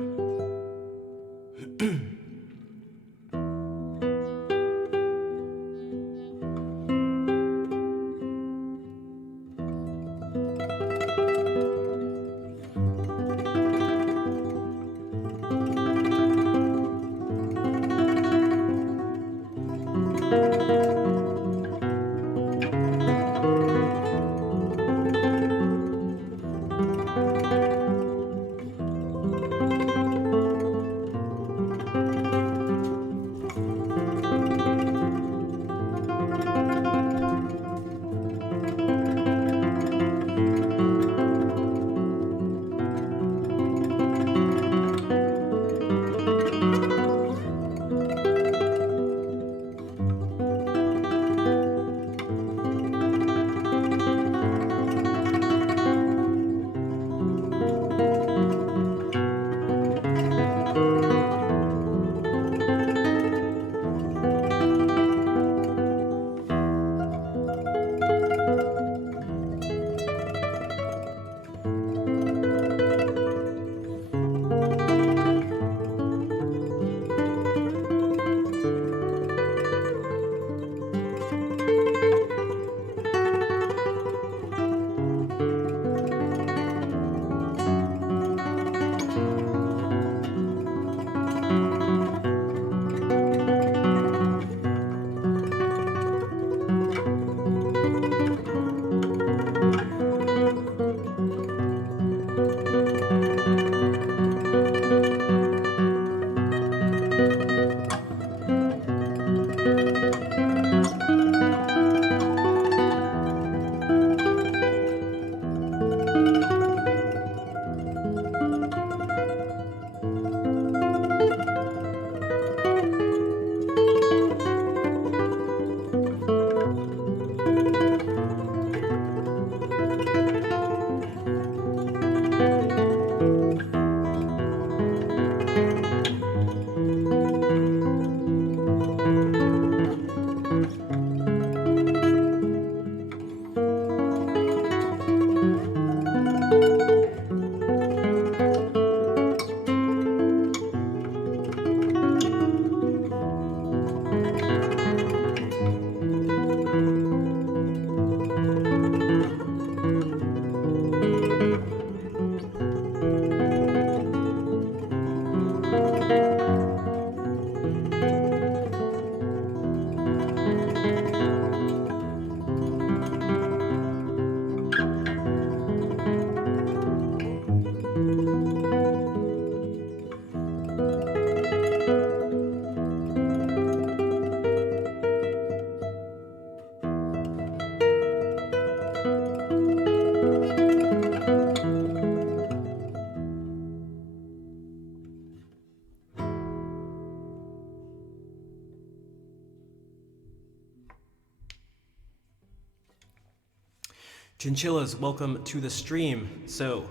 Chinchillas, welcome to the stream. So,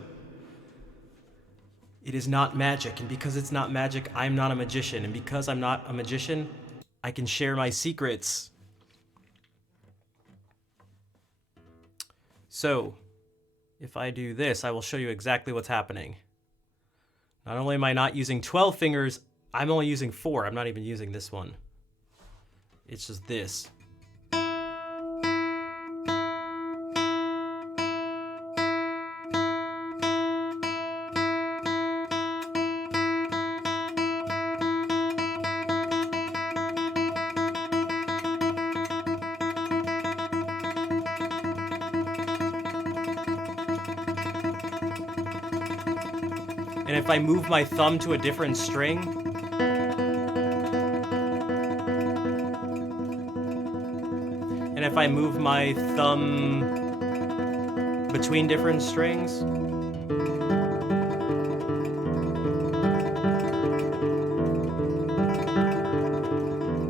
it is not magic, and because it's not magic, I'm not a magician, and because I'm not a magician, I can share my secrets. So, if I do this, I will show you exactly what's happening. Not only am I not using 12 fingers, I'm only using 4. I'm not even using this one. It's just this. And if I move my thumb to a different string, and if I move my thumb between different strings,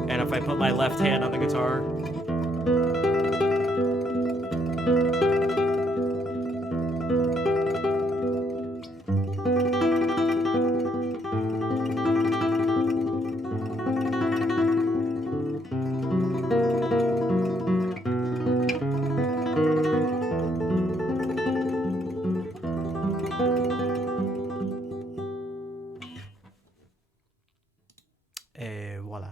and if I put my left hand on the guitar, voila.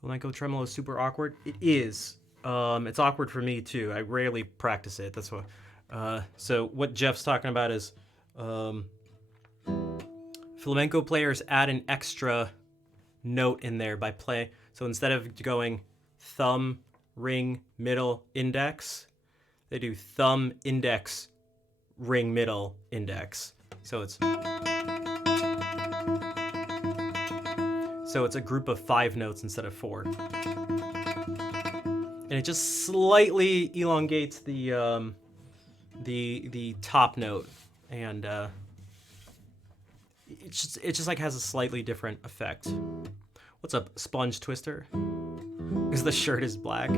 Flamenco tremolo is super awkward. It is. It's awkward for me too. I rarely practice it. That's why. So what Jeff's talking about is flamenco players add an extra note in there by play. So instead of going thumb, ring, middle, index, they do thumb, index, ring, middle, index. So it's a group of 5 notes instead of 4. And it just slightly elongates the top note, and it just like has a slightly different effect. What's up, Sponge Twister? Because the shirt is black.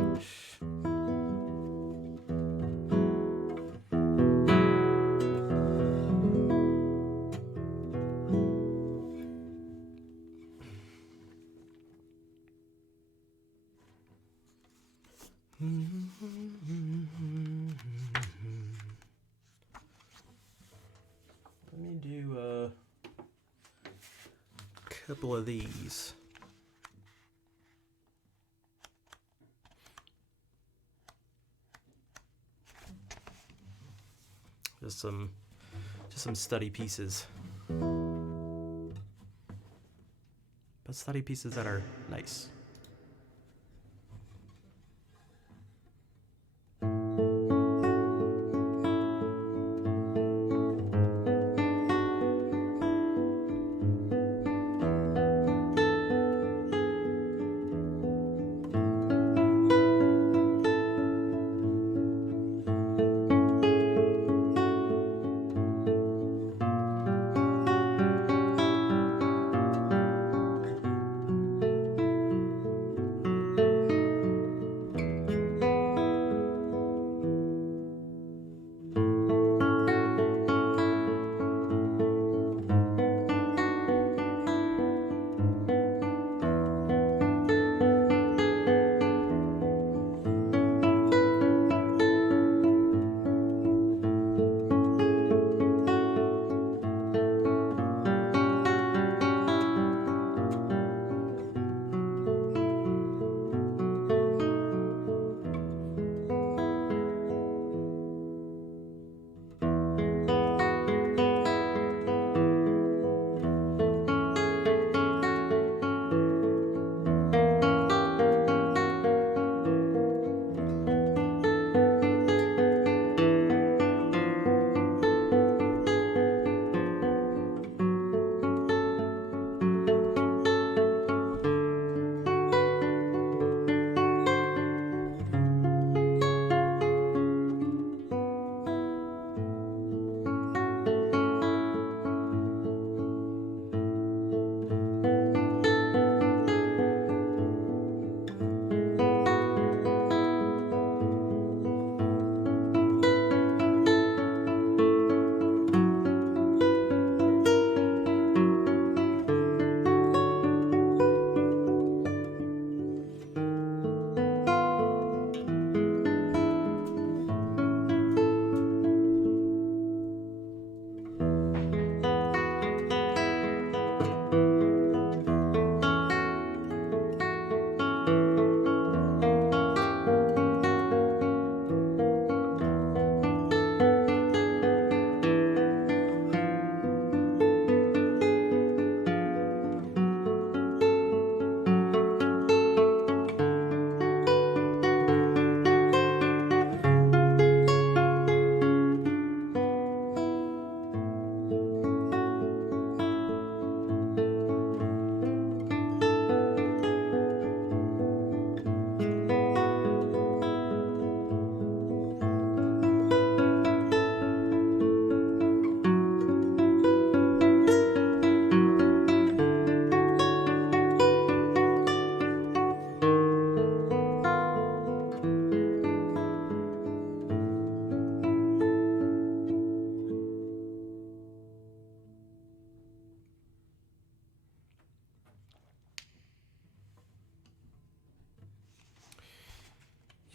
Let me do a couple of these. Just some study pieces. But study pieces that are nice.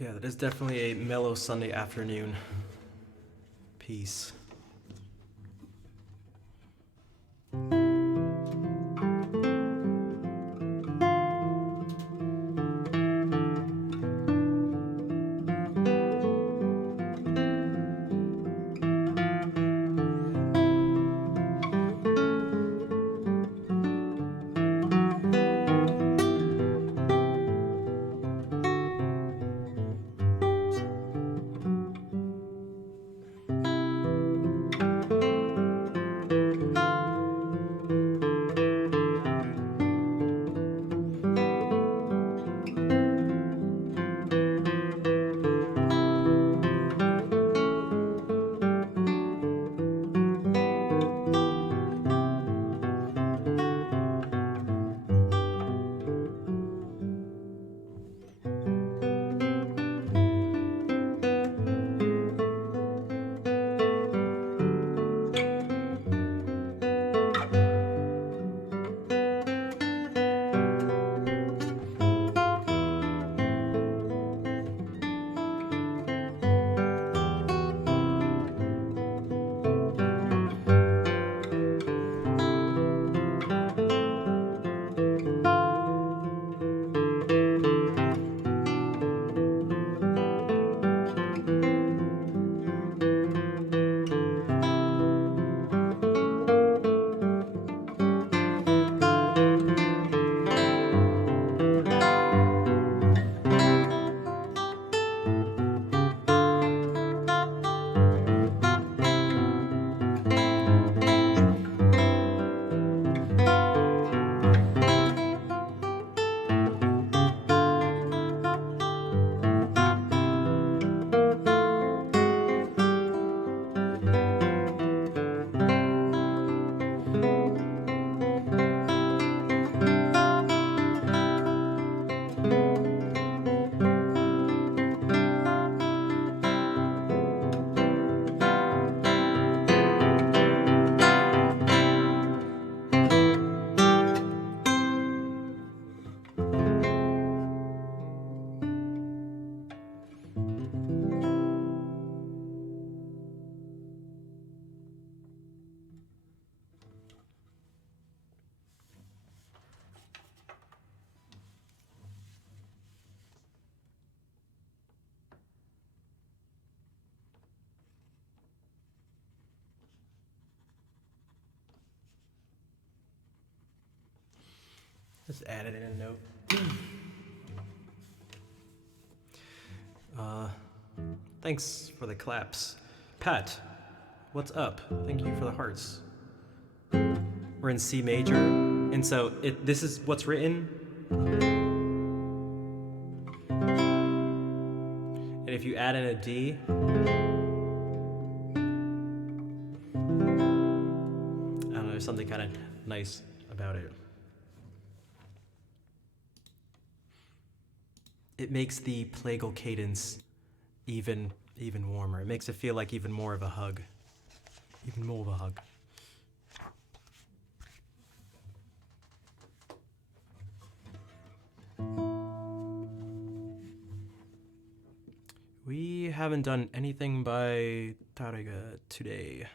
Yeah, that is definitely a mellow Sunday afternoon piece. Just added in a note. Thanks for the claps. Pat, what's up? Thank you for the hearts. We're in C major, and so this is what's written. And if you add in a D, I don't know, there's something kind of nice about it. It makes the plagal cadence even warmer. It makes it feel like even more of a hug. Even more of a hug. We haven't done anything by Tárrega today.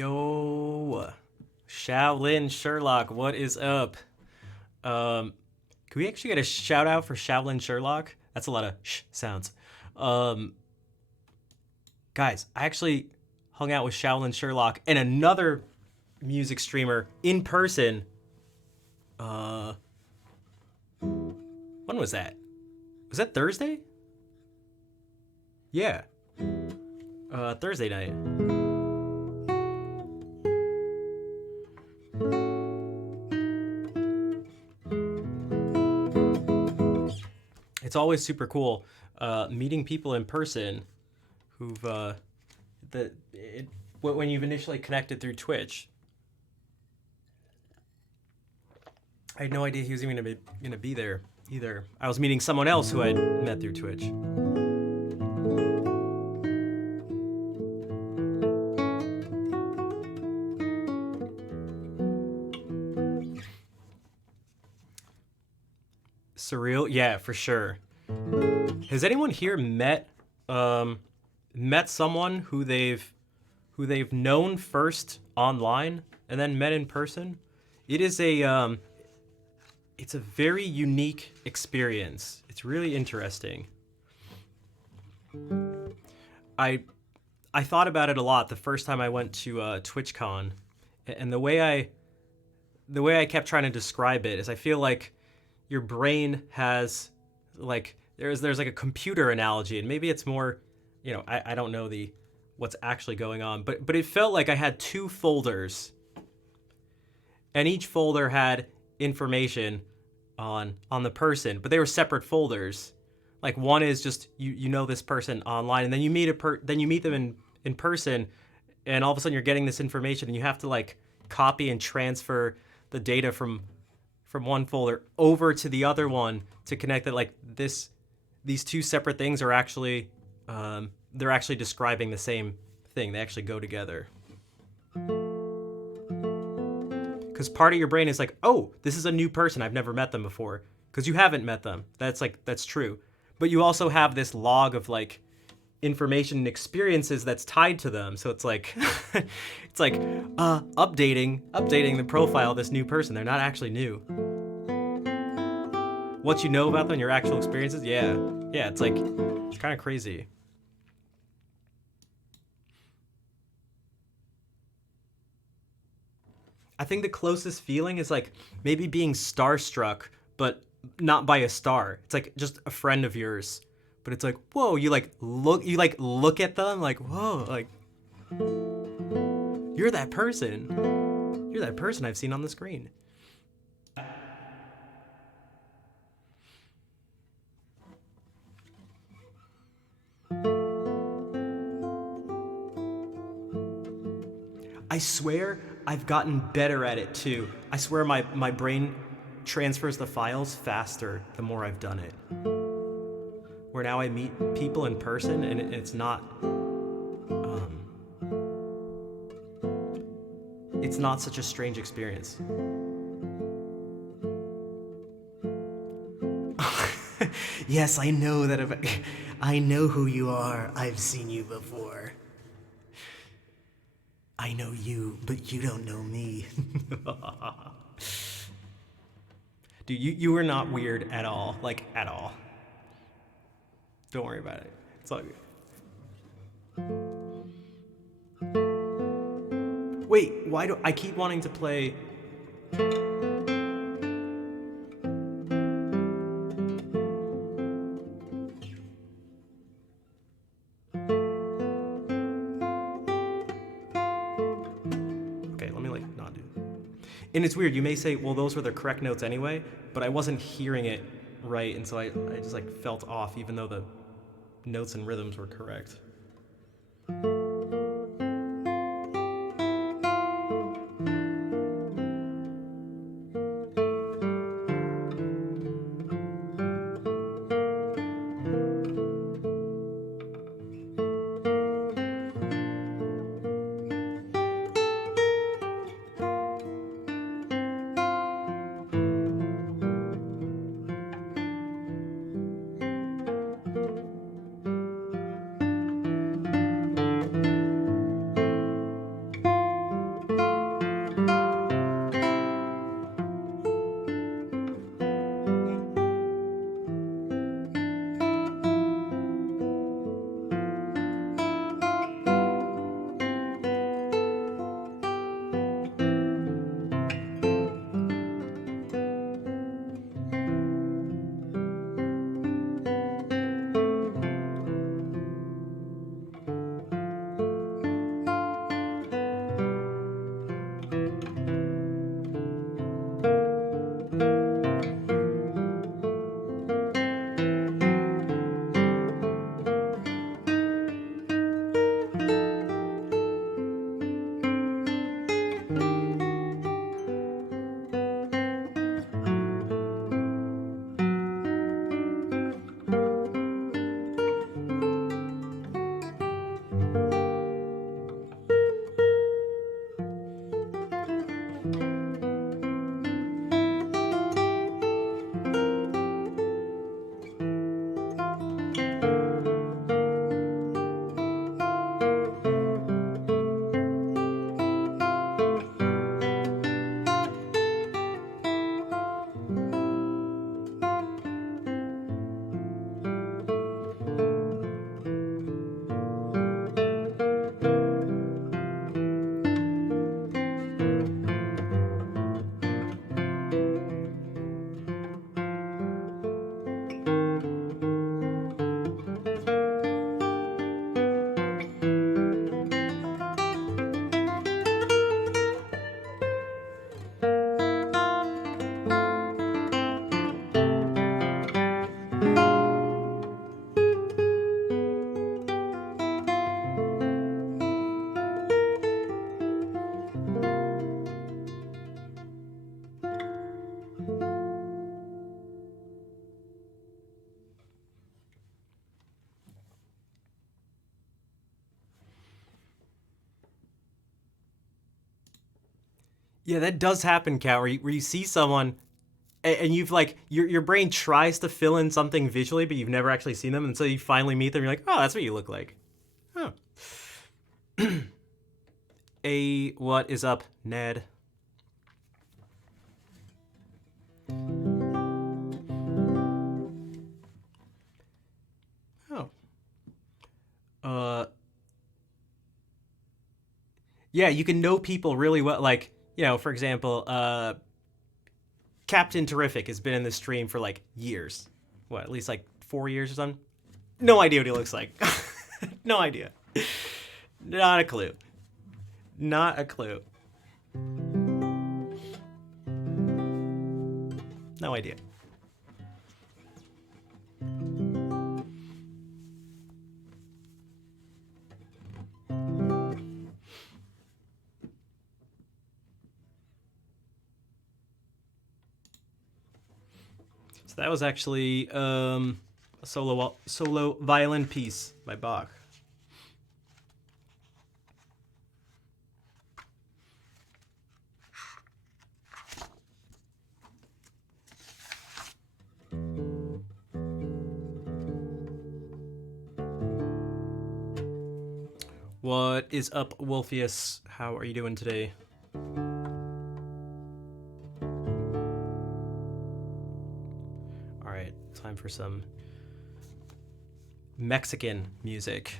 Yo, Shaolin Sherlock, what is up? Can we actually get a shout out for Shaolin Sherlock? That's a lot of sh sounds. Um, Guys, I actually hung out with Shaolin Sherlock and another music streamer in person. Uh, when was that? Was that Thursday? Yeah. Thursday night. It's always super cool meeting people in person who've when you've initially connected through Twitch. I had no idea he was even gonna be there either. I was meeting someone else who I'd met through Twitch. Surreal, yeah, for sure. Has anyone here met someone who they've known first online and then met in person? It is it's a very unique experience. It's really interesting. I thought about it a lot the first time I went to TwitchCon, and the way I kept trying to describe it is I feel like your brain has like there's like a computer analogy, and maybe it's more, I don't know what's actually going on, but it felt like I had two folders, and each folder had information on the person, but they were separate folders. Like one is just you know this person online, and then you meet them in person, and all of a sudden you're getting this information, and you have to like copy and transfer the data from one folder over to the other one to connect it. Like these two separate things are actually they're actually describing the same thing. They actually go together. Because part of your brain is like, oh, this is a new person. I've never met them before. Because you haven't met them. That's true. But you also have this log of like information and experiences that's tied to them. So it's like it's like updating the profile of this new person. They're not actually new. What you know about them, your actual experiences, yeah, it's kind of crazy. I think the closest feeling is like maybe being starstruck, but not by a star. It's like just a friend of yours, but it's like, whoa, you look at them like, whoa, like you're that person. You're that person I've seen on the screen. I swear I've gotten better at it too. I swear my brain transfers the files faster the more I've done it. Where now I meet people in person and it's not such a strange experience. Yes, I know that I know who you are. I've seen you before. I know you, but you don't know me. Dude, you were not weird at all. Like, at all. Don't worry about it. It's all good. Wait, why do I keep wanting to play... And it's weird, you may say, well, those were the correct notes anyway, but I wasn't hearing it right, and so I just like felt off, even though the notes and rhythms were correct. Yeah, that does happen, Cal, where you see someone and you've like your brain tries to fill in something visually, but you've never actually seen them, and so you finally meet them. You're like, oh, that's what you look like. Oh, what is up, Ned? Oh, uh, yeah, you can know people really well. Like, for example, Captain Terrific has been in this stream for like years. What, at least like 4 years or something? No idea what he looks like. No idea. Not a clue. Not a clue. No idea. So that was actually a solo violin piece by Bach. What is up, Wolfius? How are you doing today? All right, time for some Mexican music,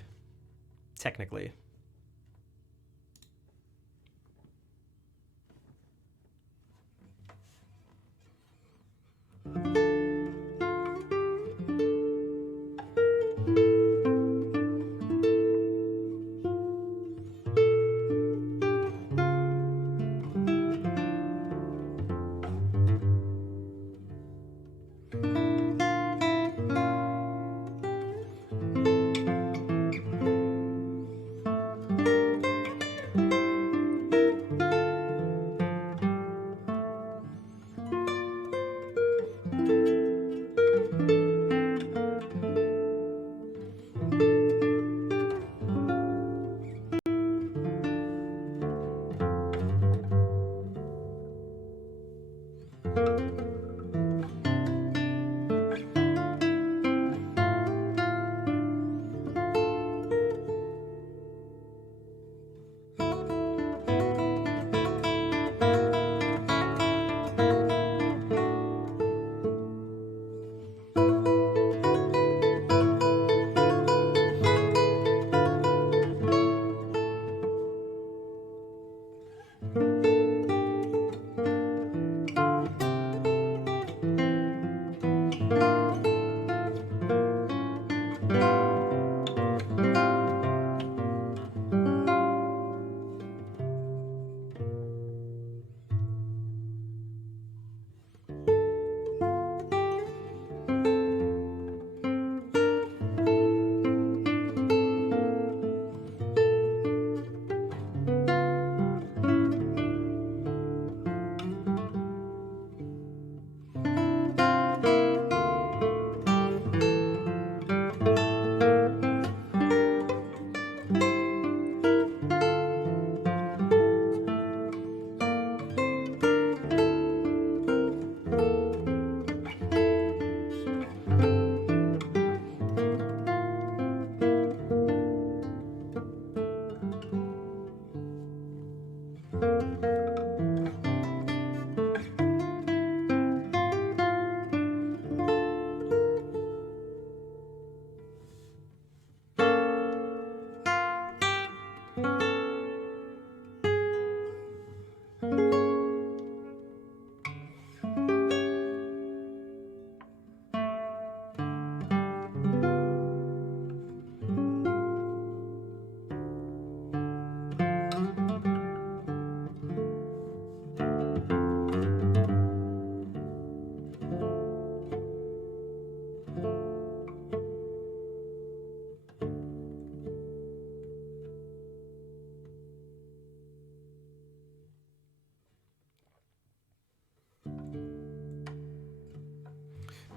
technically.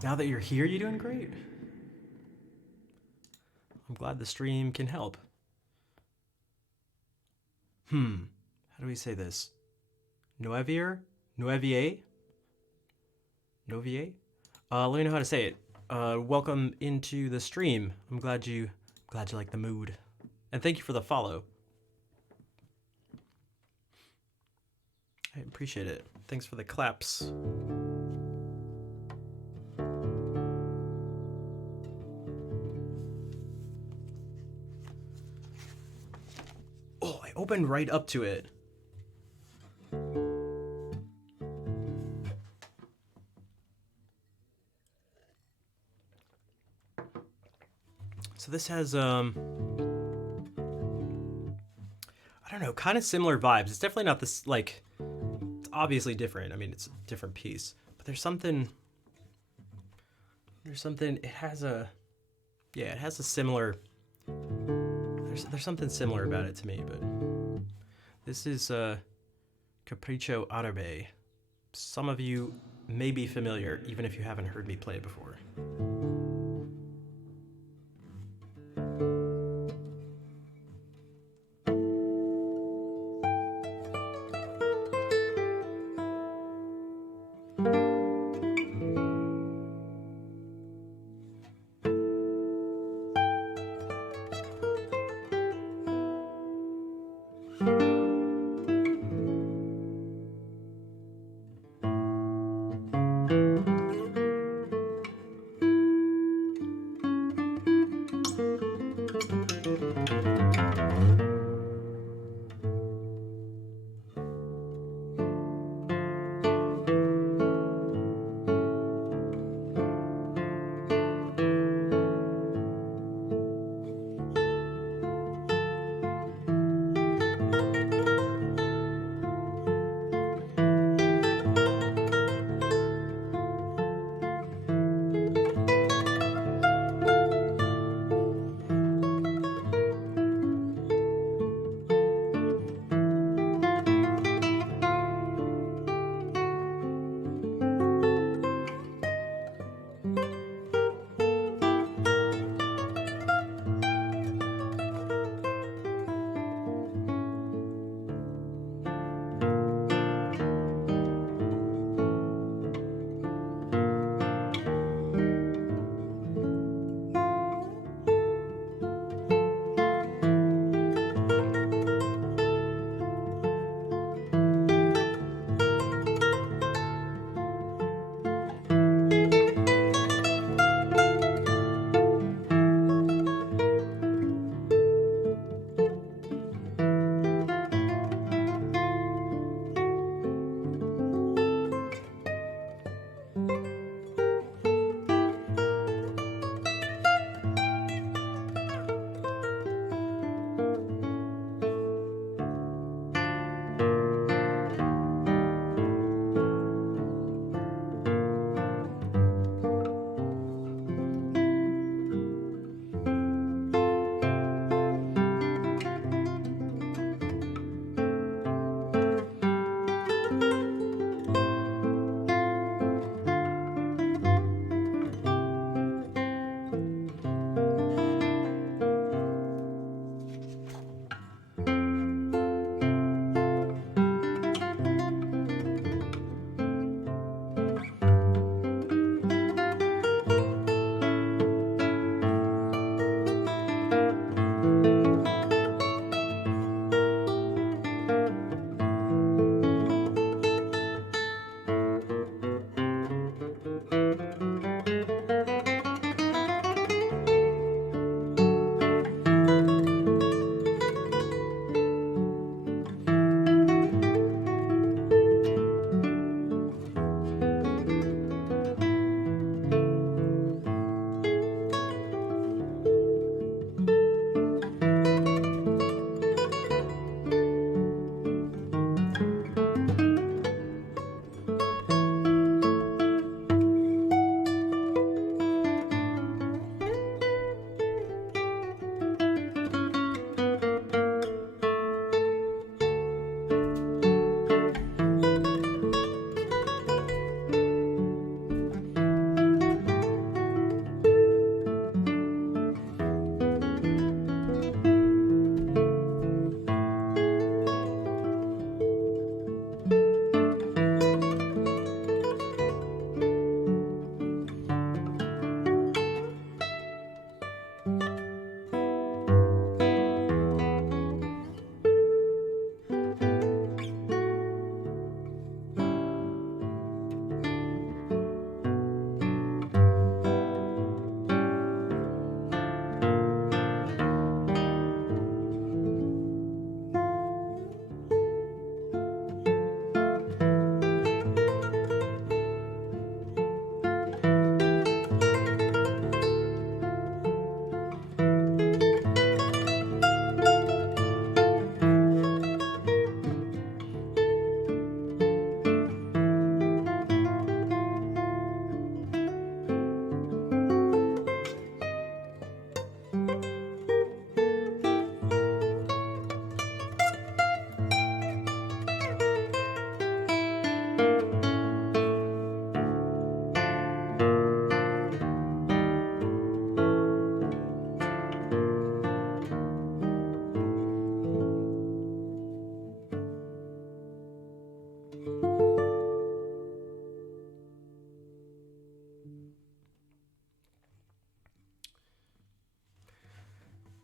Now that you're here, you're doing great. I'm glad the stream can help. How do we say this? Noevier? Noevier? Novier? Let me know how to say it. Welcome into the stream. I'm glad you like the mood. And thank you for the follow. I appreciate it. Thanks for the claps. Oh, I opened right up to it. So this has I don't know, kind of similar vibes. It's definitely not this, like, it's obviously different. I mean, it's a different piece, but there's something, it has a similar, there's something similar about it to me, but this is Capriccio Arabe. Some of you may be familiar, even if you haven't heard me play it before.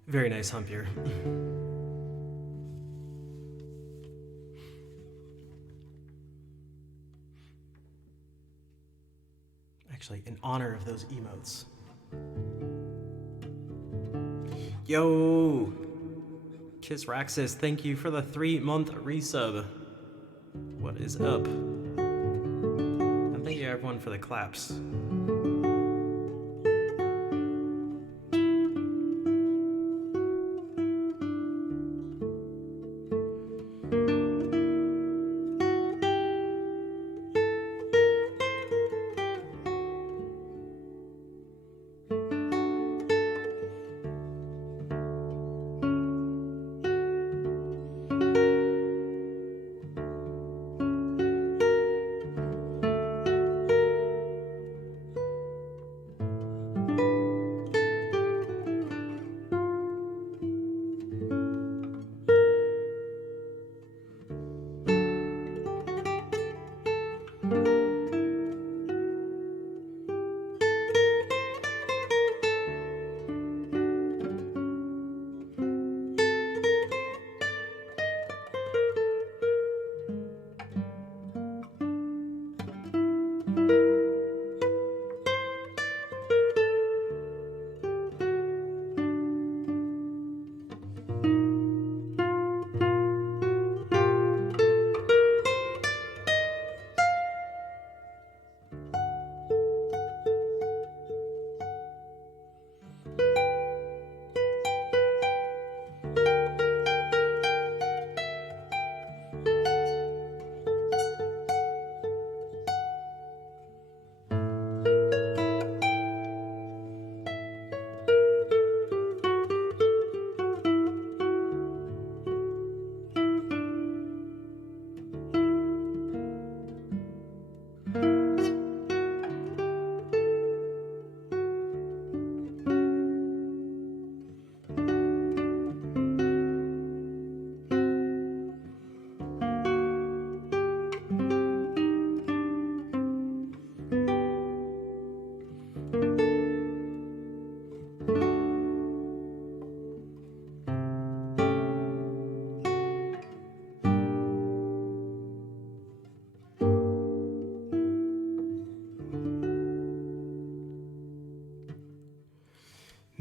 Very nice hump here. Actually, in honor of those emotes. Yo! Kiss Raxus, thank you for the 3-month resub. What is up? And thank you everyone for the claps.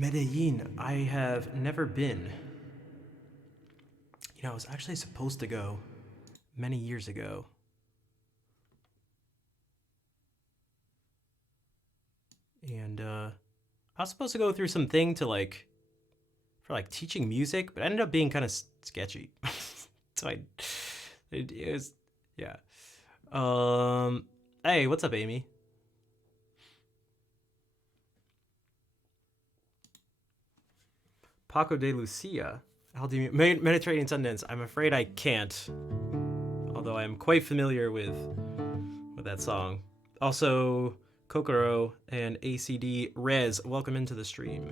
Medellin, I have never been. You know, I was actually supposed to go many years ago. And I was supposed to go through some thing to for teaching music, but it ended up being kind of sketchy. So it was, yeah. Hey, what's up, Amy? Paco de Lucia. Mediterranean Sundance. I'm afraid I can't. Although I am quite familiar with that song. Also, Kokoro and ACD Rez, welcome into the stream.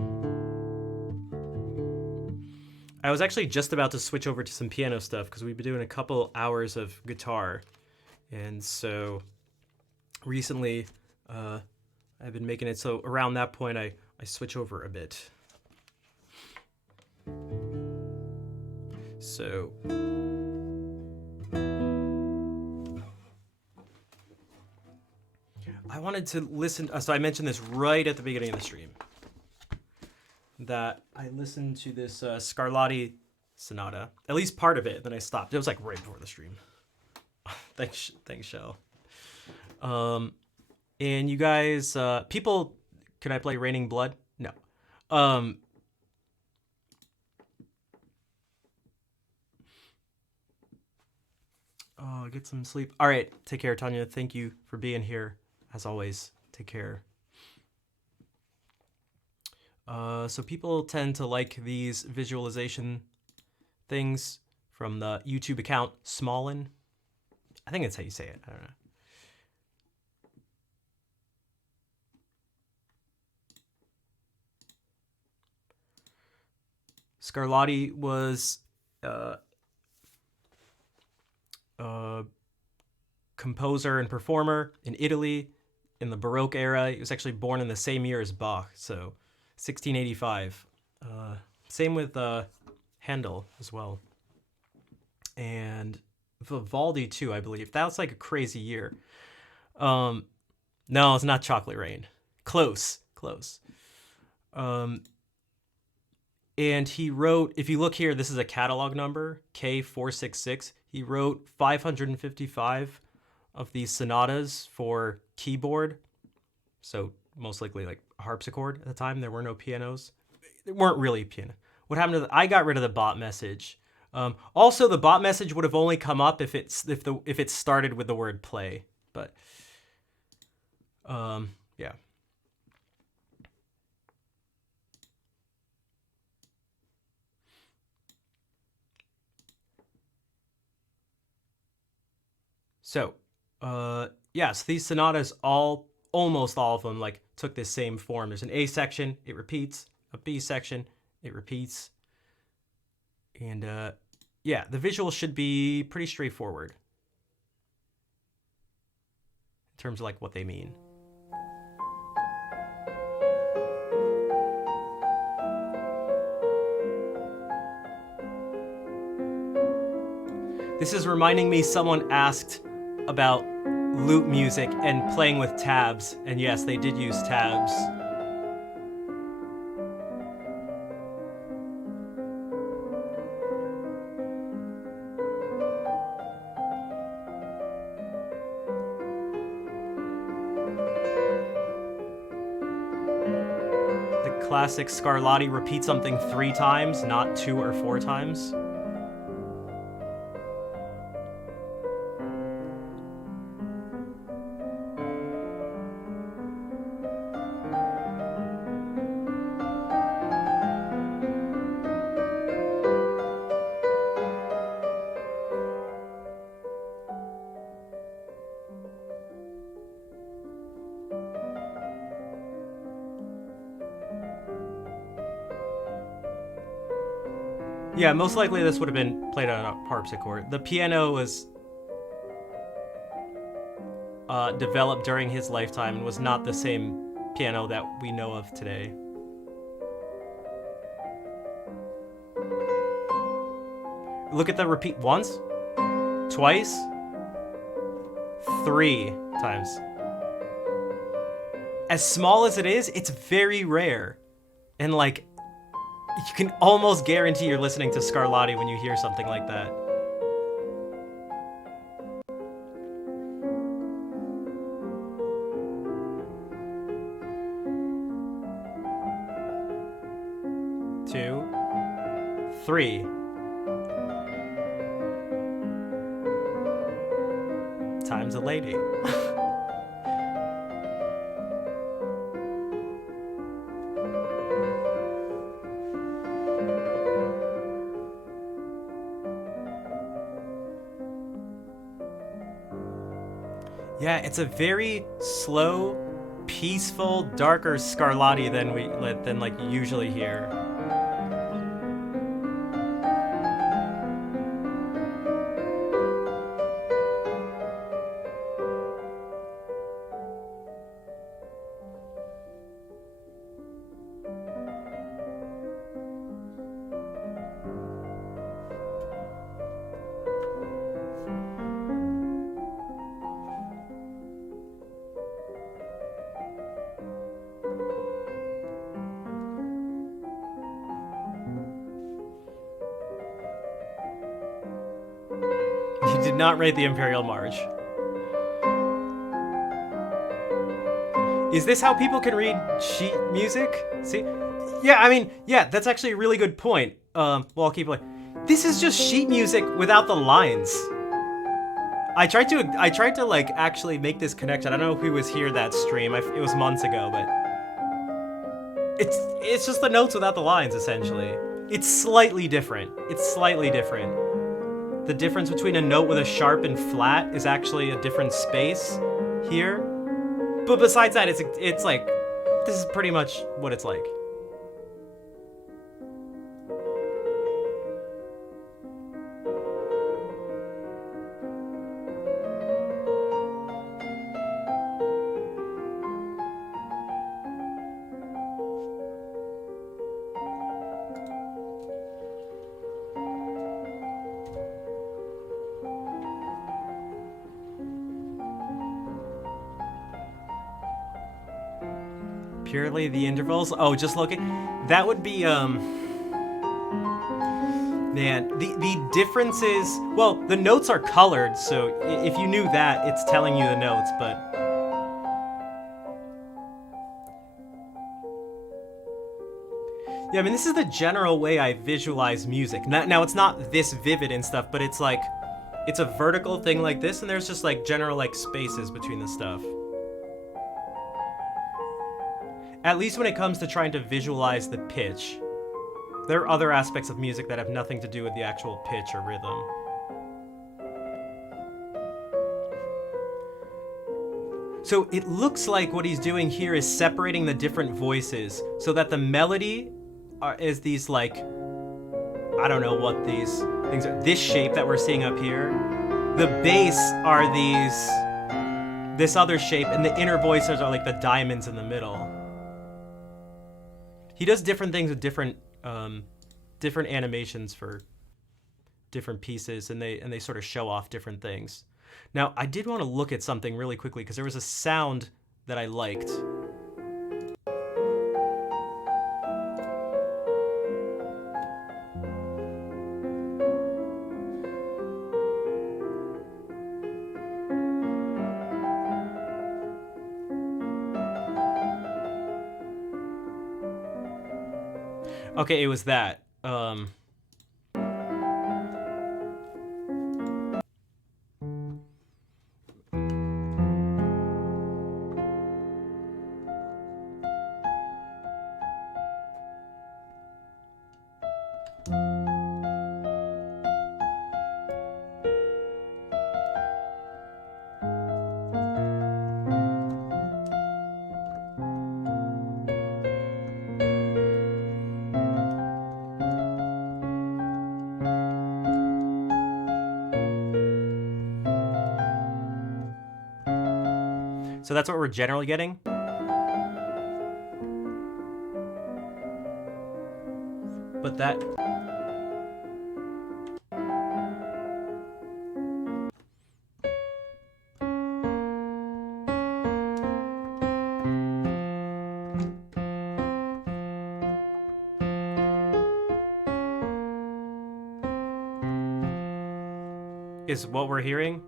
I was actually just about to switch over to some piano stuff because we've been doing a couple hours of guitar. And so recently I've been making it so around that point I switch over a bit. So I wanted to listen. So I mentioned this right at the beginning of the stream that I listened to this Scarlatti sonata, at least part of it. Then I stopped. It was like right before the stream. thanks, Shell. And you guys, people, can I play Raining Blood? No. Oh, get some sleep. All right, take care, Tanya. Thank you for being here. As always, take care. So people tend to like these visualization things from the YouTube account Smallin. I think that's how you say it. I don't know. Scarlatti was composer and performer in Italy in the Baroque era. He was actually born in the same year as Bach, so 1685. Same with Handel as well. And Vivaldi too, I believe. That was like a crazy year. No, it's not Chocolate Rain. Close. And he wrote, if you look here, this is a catalog number, K466. He wrote 555 of these sonatas for keyboard. So most likely like harpsichord at the time. There were no pianos. There weren't really piano. What happened to I got rid of the bot message. Also, the bot message would have only come up if it started with the word play. But yeah. So, yes, these sonatas almost all of them, like took this same form. There's an A section, it repeats. A B section, it repeats. And yeah, the visual should be pretty straightforward in terms of like what they mean. This is reminding me someone asked about lute music and playing with tabs, and yes, they did use tabs. The classic Scarlatti repeat something 3 times, not 2 or 4 times. Yeah, most likely this would have been played on a harpsichord. The piano was developed during his lifetime and was not the same piano that we know of today. Look at the repeat once, twice, 3 times. As small as it is, it's very rare. And like, you can almost guarantee you're listening to Scarlatti when you hear something like that. Two, 3. Times a lady. Yeah, it's a very slow, peaceful, darker Scarlatti than like you usually hear. You did not rate the Imperial March. Is this how people can read sheet music? See? Yeah, I mean, yeah, that's actually a really good point. Well, I'll keep like, this is just sheet music without the lines. I tried to like actually make this connection. I don't know if he was here that stream. It was months ago, but it's just the notes without the lines essentially. It's slightly different. The difference between a note with a sharp and flat is actually a different space here. But besides that, it's like, this is pretty much what it's like. Purely the intervals? Oh, just looking? That would be, man, the difference is, well, the notes are colored, so if you knew that, it's telling you the notes, but... Yeah, I mean, this is the general way I visualize music. Now, it's not this vivid and stuff, but it's like, it's a vertical thing like this, and there's just like general like spaces between the stuff. At least when it comes to trying to visualize the pitch. There are other aspects of music that have nothing to do with the actual pitch or rhythm. So it looks like what he's doing here is separating the different voices so that the melody is these like, I don't know what these things are. This shape that we're seeing up here. The bass are this other shape, and the inner voices are like the diamonds in the middle. He does different things with different animations for different pieces, and they sort of show off different things. Now, I did want to look at something really quickly because there was a sound that I liked. Okay, it was that. So that's what we're generally getting. But that... is what we're hearing.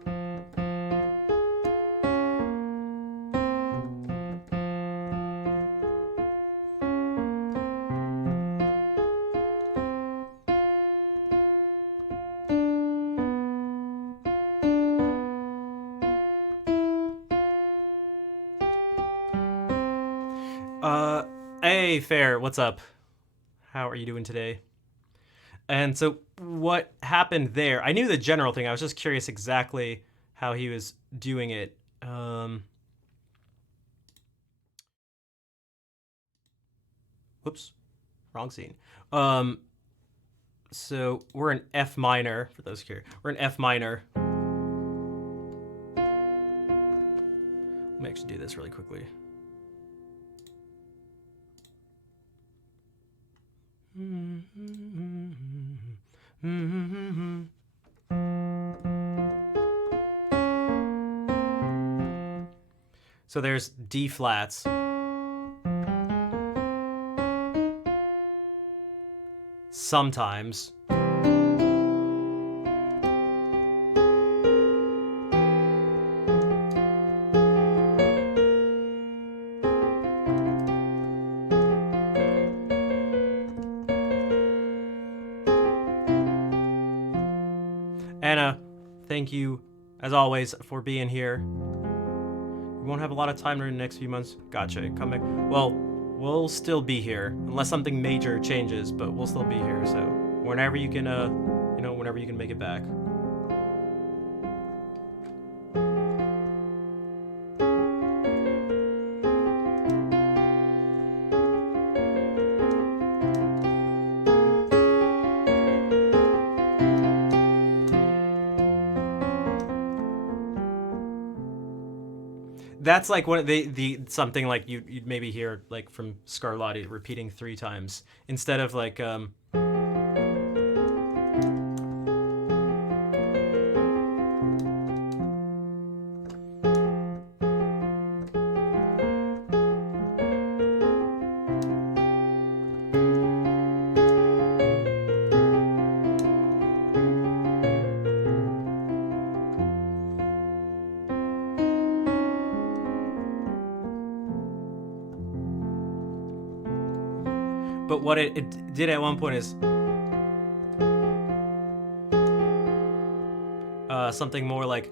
Hey, Fair, what's up? How are you doing today? And so what happened there, I knew the general thing, I was just curious exactly how he was doing it. Whoops, wrong scene. So we're in F minor, for those here. We're in F minor. Let me actually do this really quickly. So there's D flats. Sometimes. Anna, thank you, as always, for being here. We won't have a lot of time during the next few months. Gotcha, come back. Well, we'll still be here, unless something major changes, but we'll still be here, so whenever you can, whenever you can make it back. That's like one of the something like you'd maybe hear like from Scarlatti repeating 3 times instead of like But what it did at one point is something more like.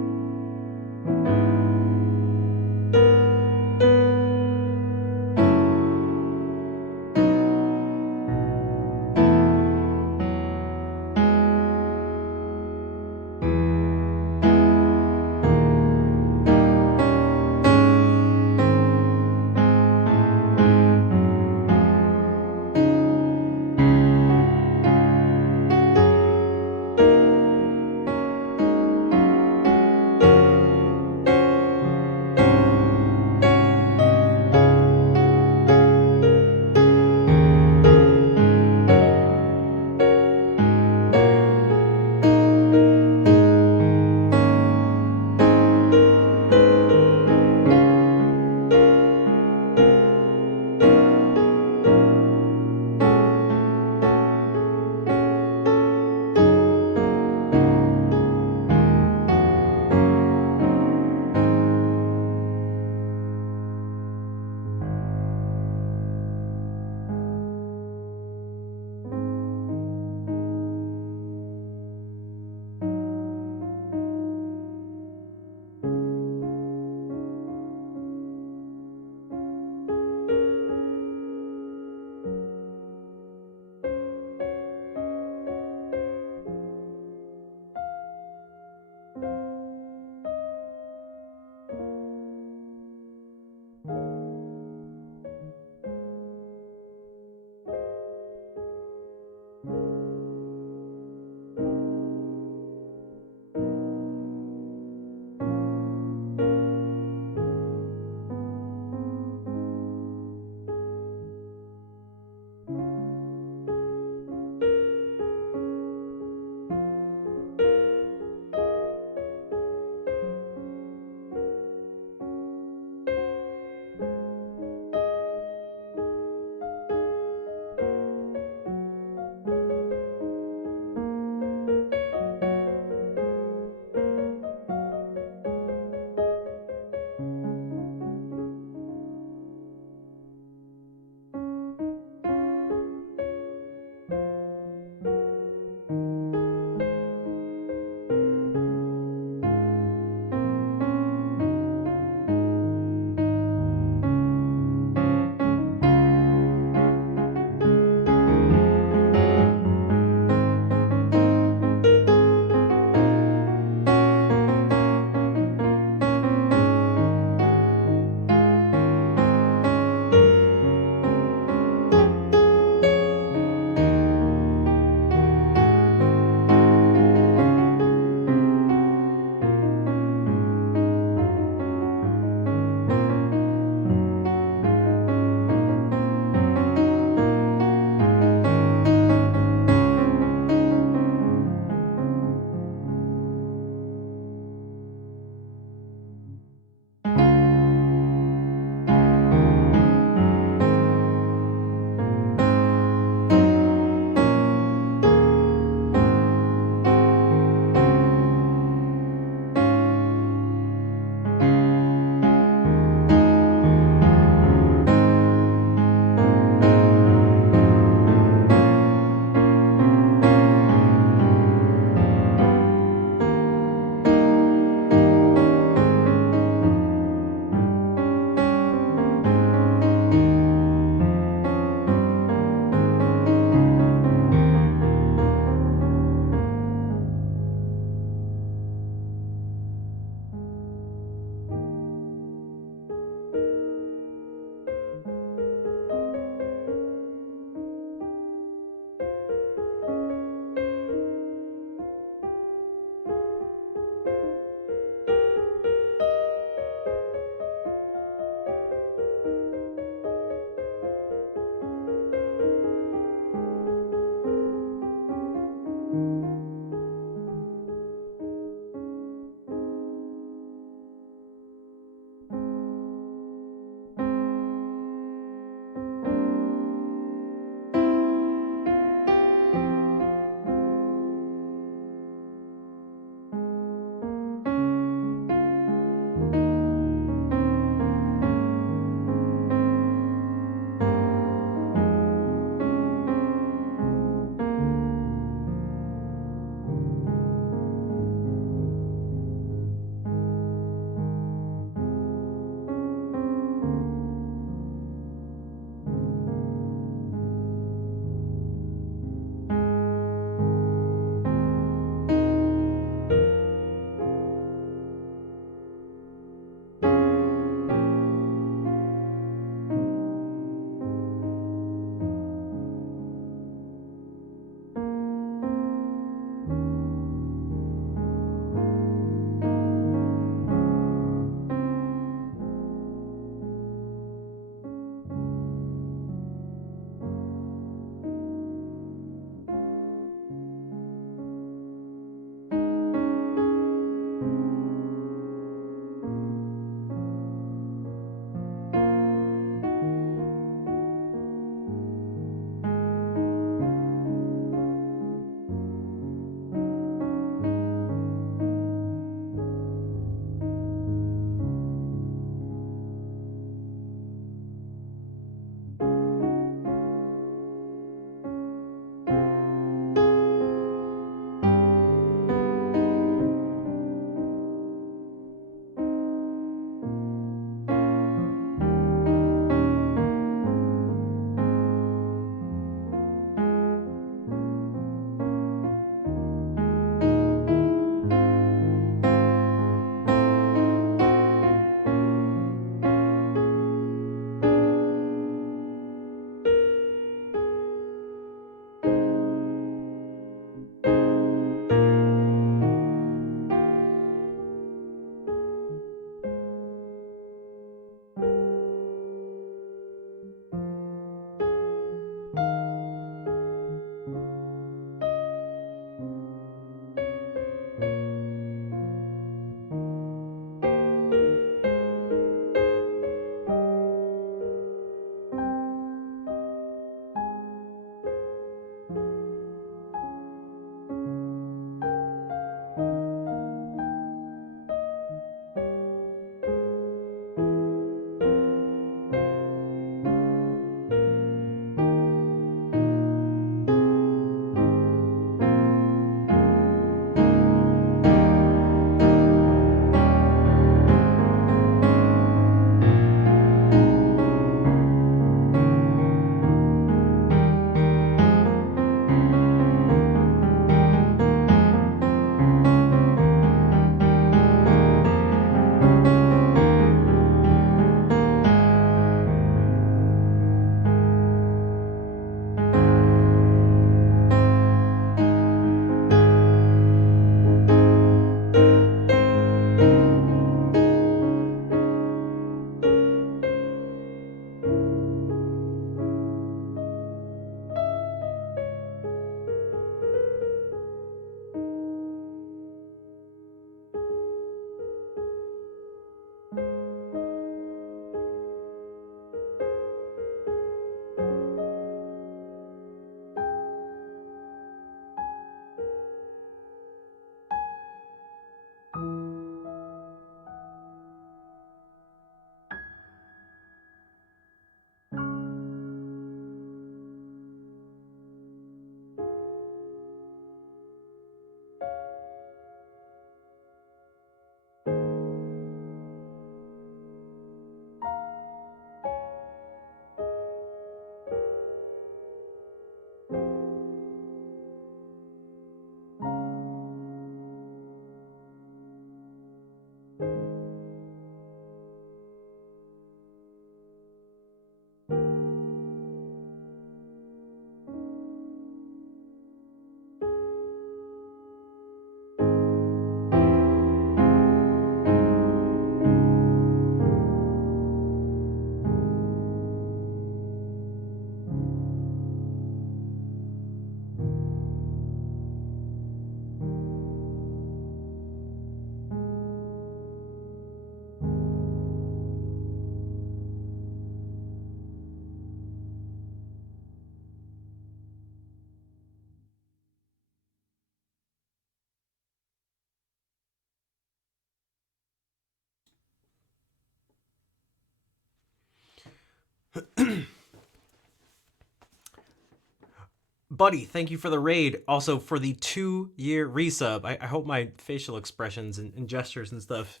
Buddy, thank you for the raid. Also for the 2-year resub. I hope my facial expressions and gestures and stuff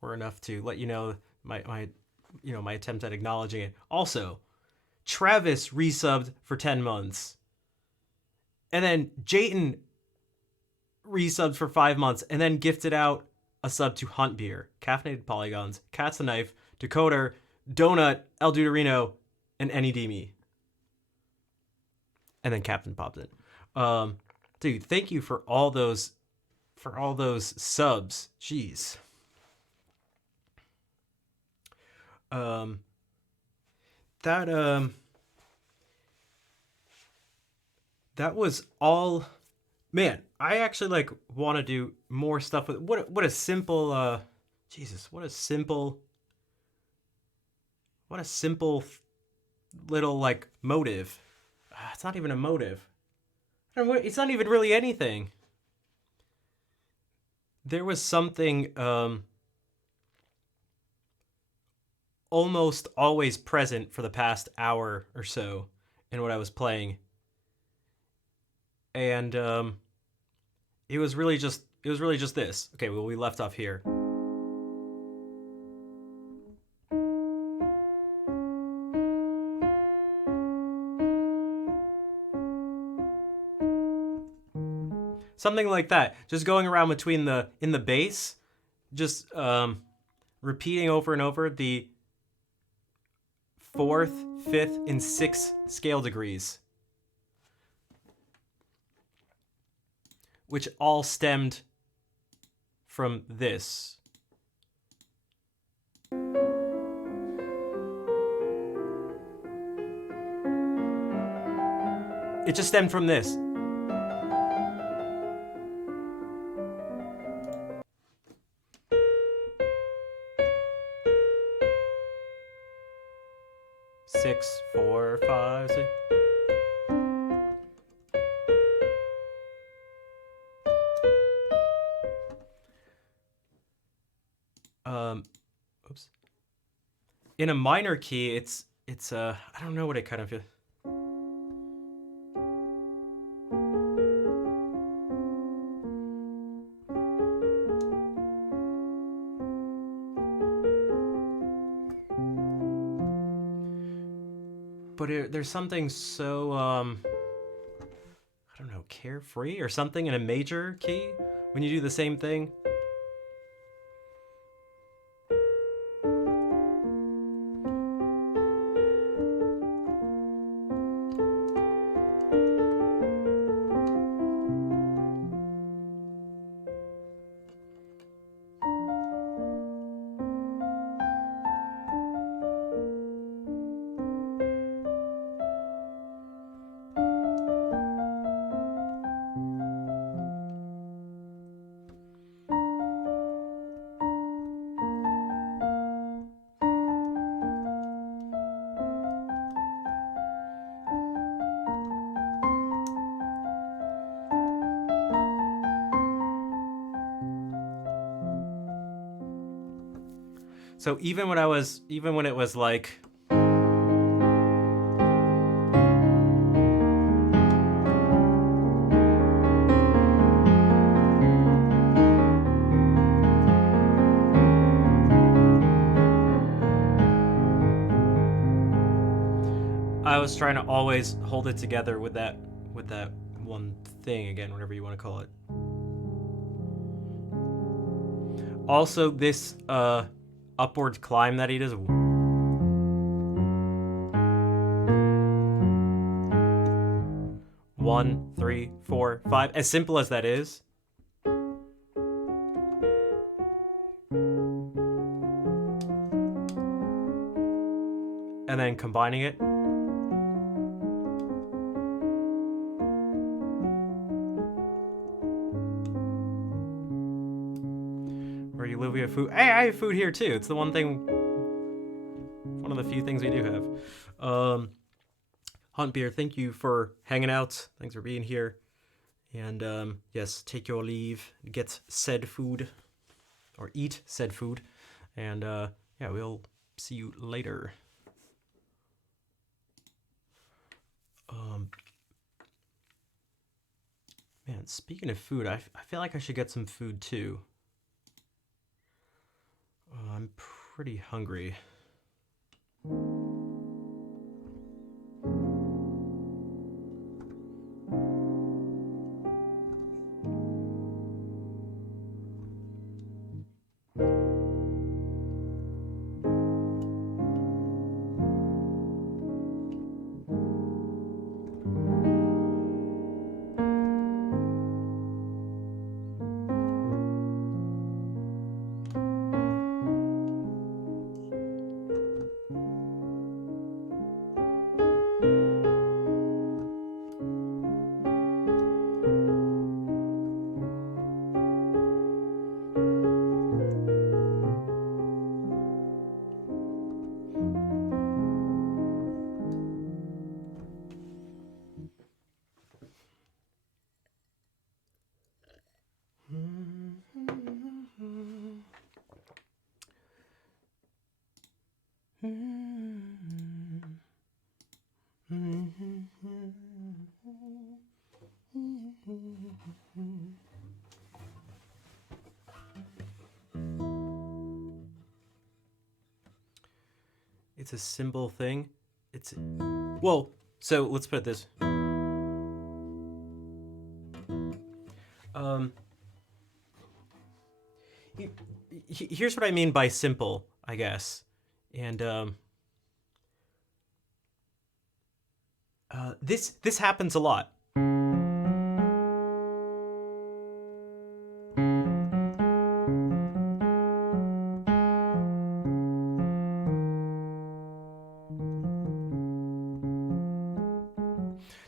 were enough to let you know my attempt at acknowledging it. Also, Travis resubbed for 10 months. And then Jayton resubbed for 5 months and then gifted out a sub to Hunt Beer, Caffeinated Polygons, Cat's the Knife, Decoder, Donut, El Duderino, and Any Demi. And then Captain popped in. Dude, thank you for all those subs. Jeez. That was all. Man, I actually like want to do more stuff with what a simple Jesus, what a simple little like motive. It's not even a motive. It's not even really anything. There was something almost always present for the past hour or so in what I was playing. And it was really just this. Okay, well, we left off here. Something like that. Just going around between in the bass, just repeating over and over the 4th, 5th, and 6th scale degrees, which all stemmed from this. It just stemmed from this. Six, 4, 5, 6. Oops. In a minor key, it's I don't know what it kind of feels. But there's something so I don't know, carefree or something in a major key when you do the same thing. So even when it was like I was trying to always hold it together with that one thing again, whatever you want to call it. Also, this upward climb that he does. 1, 3, 4, 5. As simple as that is. And then combining it. Where you live, we have food. Hey, I have food here too. It's the one of the few things we do have. Hunt Beer, thank you for hanging out. Thanks for being here. And yes, take your leave. Get said food. Or eat said food. And yeah, we'll see you later. Man, speaking of food, I feel like I should get some food too. I'm pretty hungry. It's a simple thing. It's well, so let's put it this. Um, Here's what I mean by simple, I guess, and this happens a lot.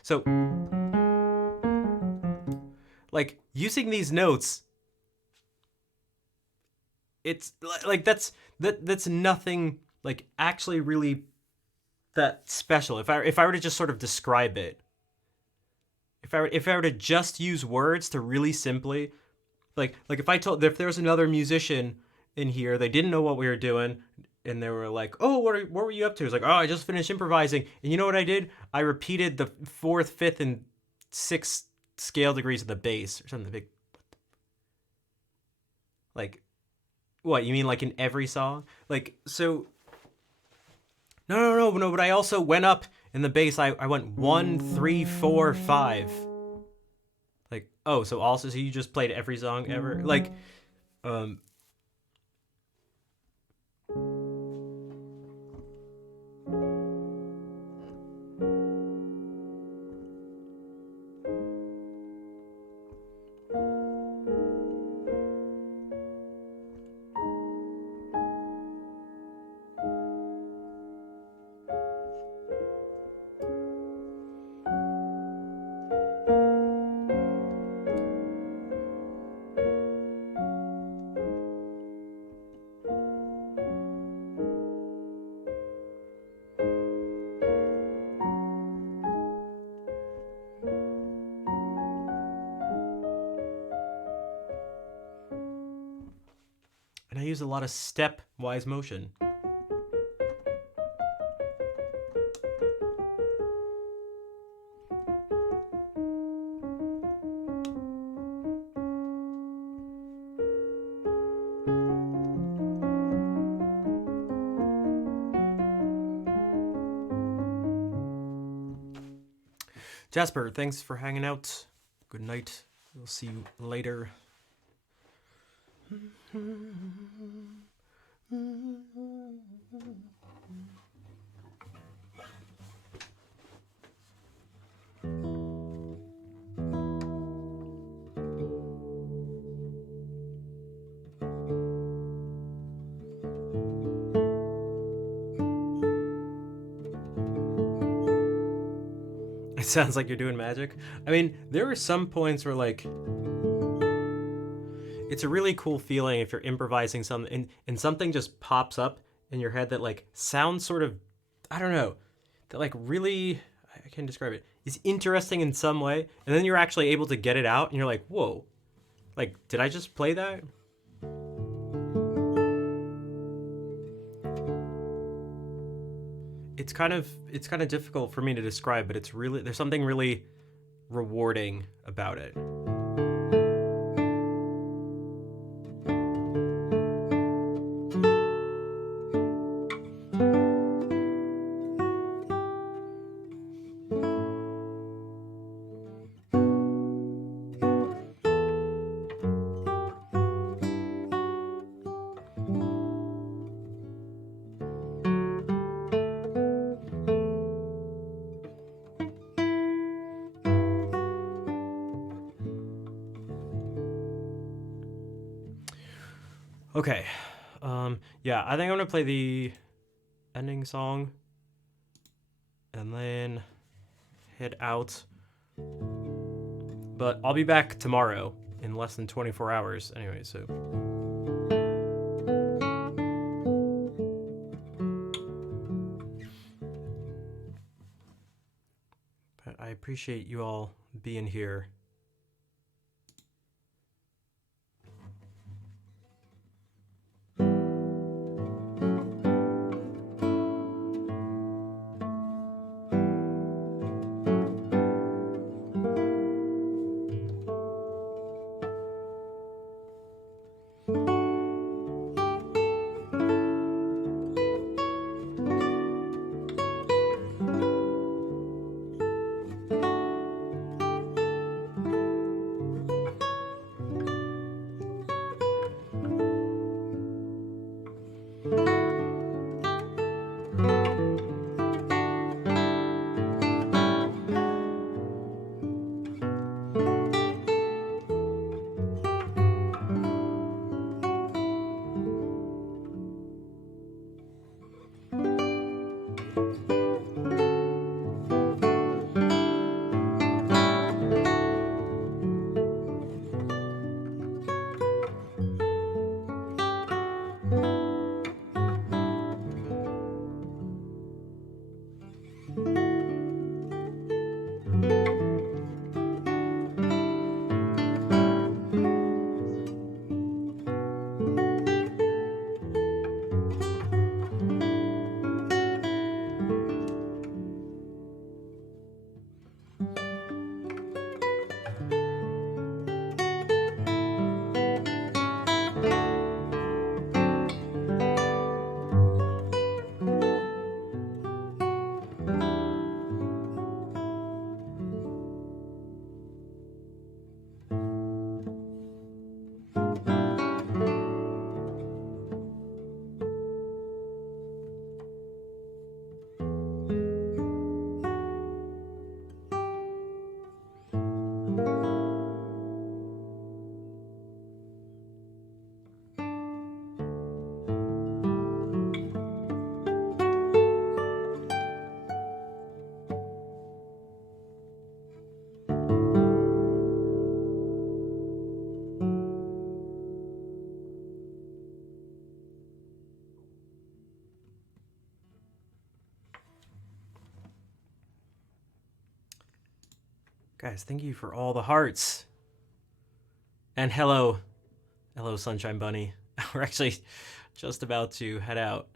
So, like using these notes, it's like that's nothing like actually really that special. If I were to just sort of describe it, if I were to just use words to really simply like if there was another musician in here, they didn't know what we were doing, and they were like, "Oh, what were you up to?" It's like, "Oh, I just finished improvising." And you know what I did? I repeated the fourth, fifth, and sixth scale degrees of the bass or something big. Like, what you mean? Like in every song? Like so? No. But I also went up in the bass. I went 1, 3, 4, 5. Like, oh, so you just played every song ever? Like, um, and I use a lot of stepwise motion. Jasper, thanks for hanging out. Good night. We'll see you later. It sounds like you're doing magic. I mean, there are some points where like it's a really cool feeling if you're improvising something and something just pops up in your head that like sounds sort of, I don't know, that like really, I can't describe it, is interesting in some way, and then you're actually able to get it out and you're like, whoa, like did I just play that? It's kind of difficult for me to describe, but it's really, there's something really rewarding about it. Okay. Yeah, I think I'm gonna play the ending song and then head out. But I'll be back tomorrow in less than 24 hours anyway, so. But I appreciate you all being here. Guys, thank you for all the hearts. And hello, Sunshine Bunny. We're actually just about to head out.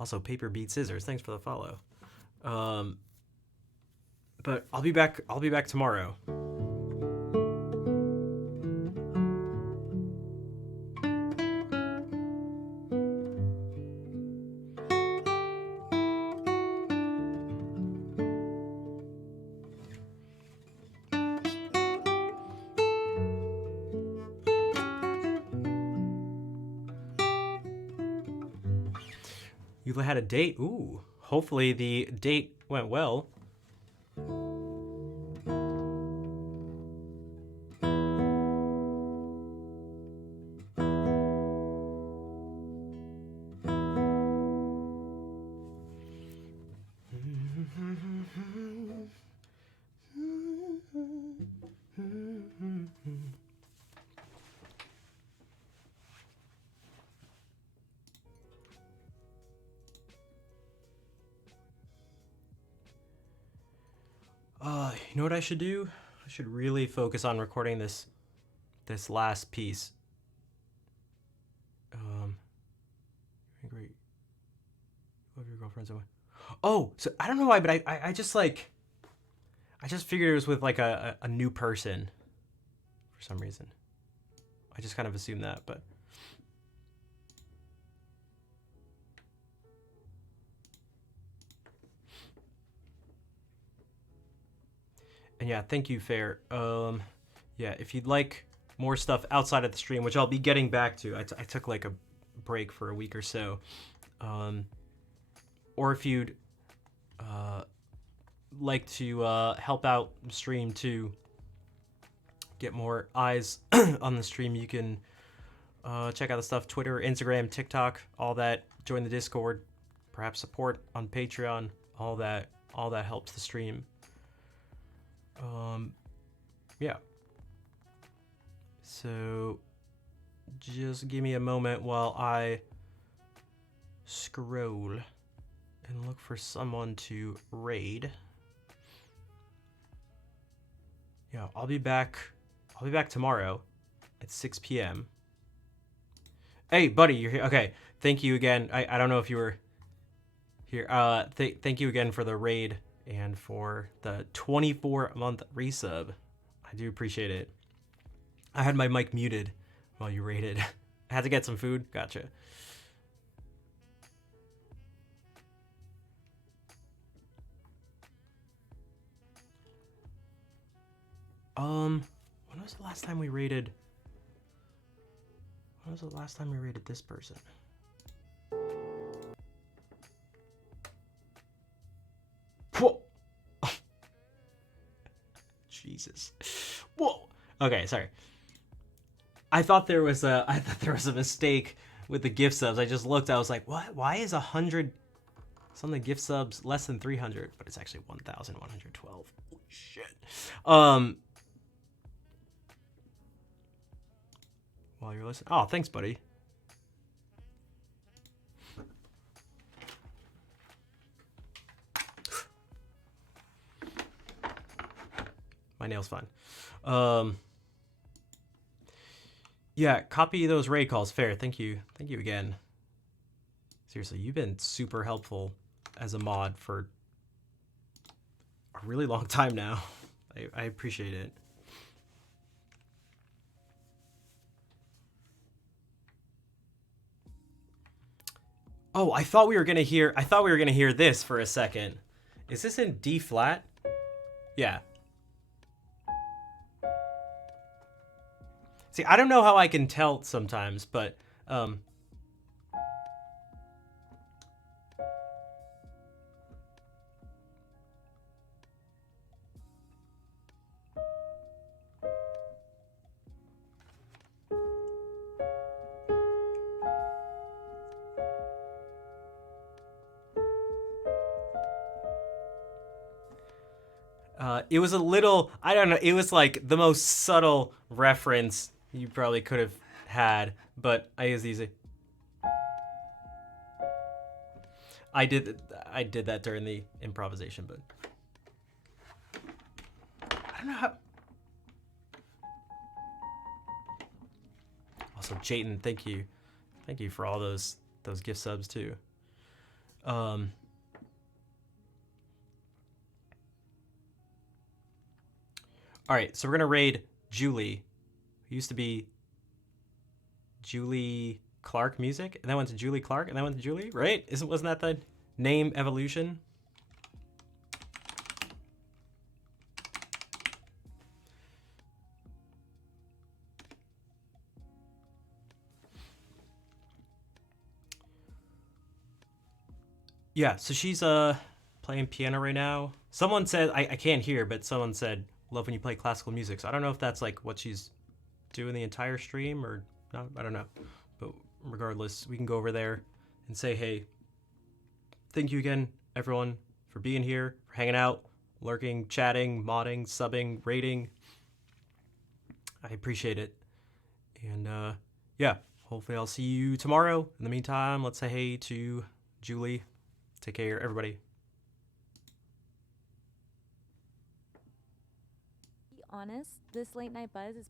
Also, Paper Beat Scissors, thanks for the follow. But I'll be back tomorrow. You had a date? Ooh, hopefully the date went well. You know what I should do? I should really focus on recording this last piece. Great. Love your girlfriend's away. Oh, so I don't know why, but I just like, I just figured it was with like a new person for some reason. I just kind of assumed that, but. And yeah, thank you, Fair. Yeah, if you'd like more stuff outside of the stream, which I'll be getting back to, I took like a break for a week or so. Or if you'd like to help out the stream to get more eyes on the stream, you can Check out the stuff, Twitter, Instagram, TikTok, all that. Join the Discord, perhaps support on Patreon, all that helps the stream. Yeah. So just give me a moment while I scroll and look for someone to raid. Yeah, I'll be back tomorrow at 6 p.m. Hey, buddy, you're here. Okay, thank you again. I don't know if you were here. Thank you again for the raid and for the 24-month resub. I do appreciate it. I had my mic muted while you raided. I had to get some food. Gotcha. When was the last time we raided? When was the last time we raided this person? Whoa! Jesus. Whoa. Okay, sorry. I thought there was a mistake with the gift subs. I just looked. I was like, what? Why is 100 something gift subs less than 300? But it's actually 1,112. Holy shit. While you're listening. Oh, thanks, buddy. My nail's fine. Yeah, copy those raid calls. Fair. Thank you. Thank you again. Seriously, you've been super helpful as a mod for a really long time now. I appreciate it. Oh, I thought we were gonna hear this for a second. Is this in D flat? Yeah. See, I don't know how I can tell sometimes, but it was a little, I don't know, it was like the most subtle reference you probably could have had, but I was easy. I did that during the improvisation, but I don't know how. Also, Jayton, thank you for all those gift subs too. All right, so we're gonna raid Julie, who used to be Julie Clark Music, and then went to Julie Clark, and then went to Julie, right? Wasn't that the name evolution? Yeah, so she's playing piano right now. Someone said, I can't hear, but someone said, love when you play classical music. So I don't know if that's like what she's doing the entire stream or not. I don't know. But regardless, we can go over there and say, hey, thank you again, everyone, for being here, for hanging out, lurking, chatting, modding, subbing, rating. I appreciate it. And yeah, hopefully I'll see you tomorrow. In the meantime, let's say hey to Julie. Take care, everybody. Be honest, this late night buzz is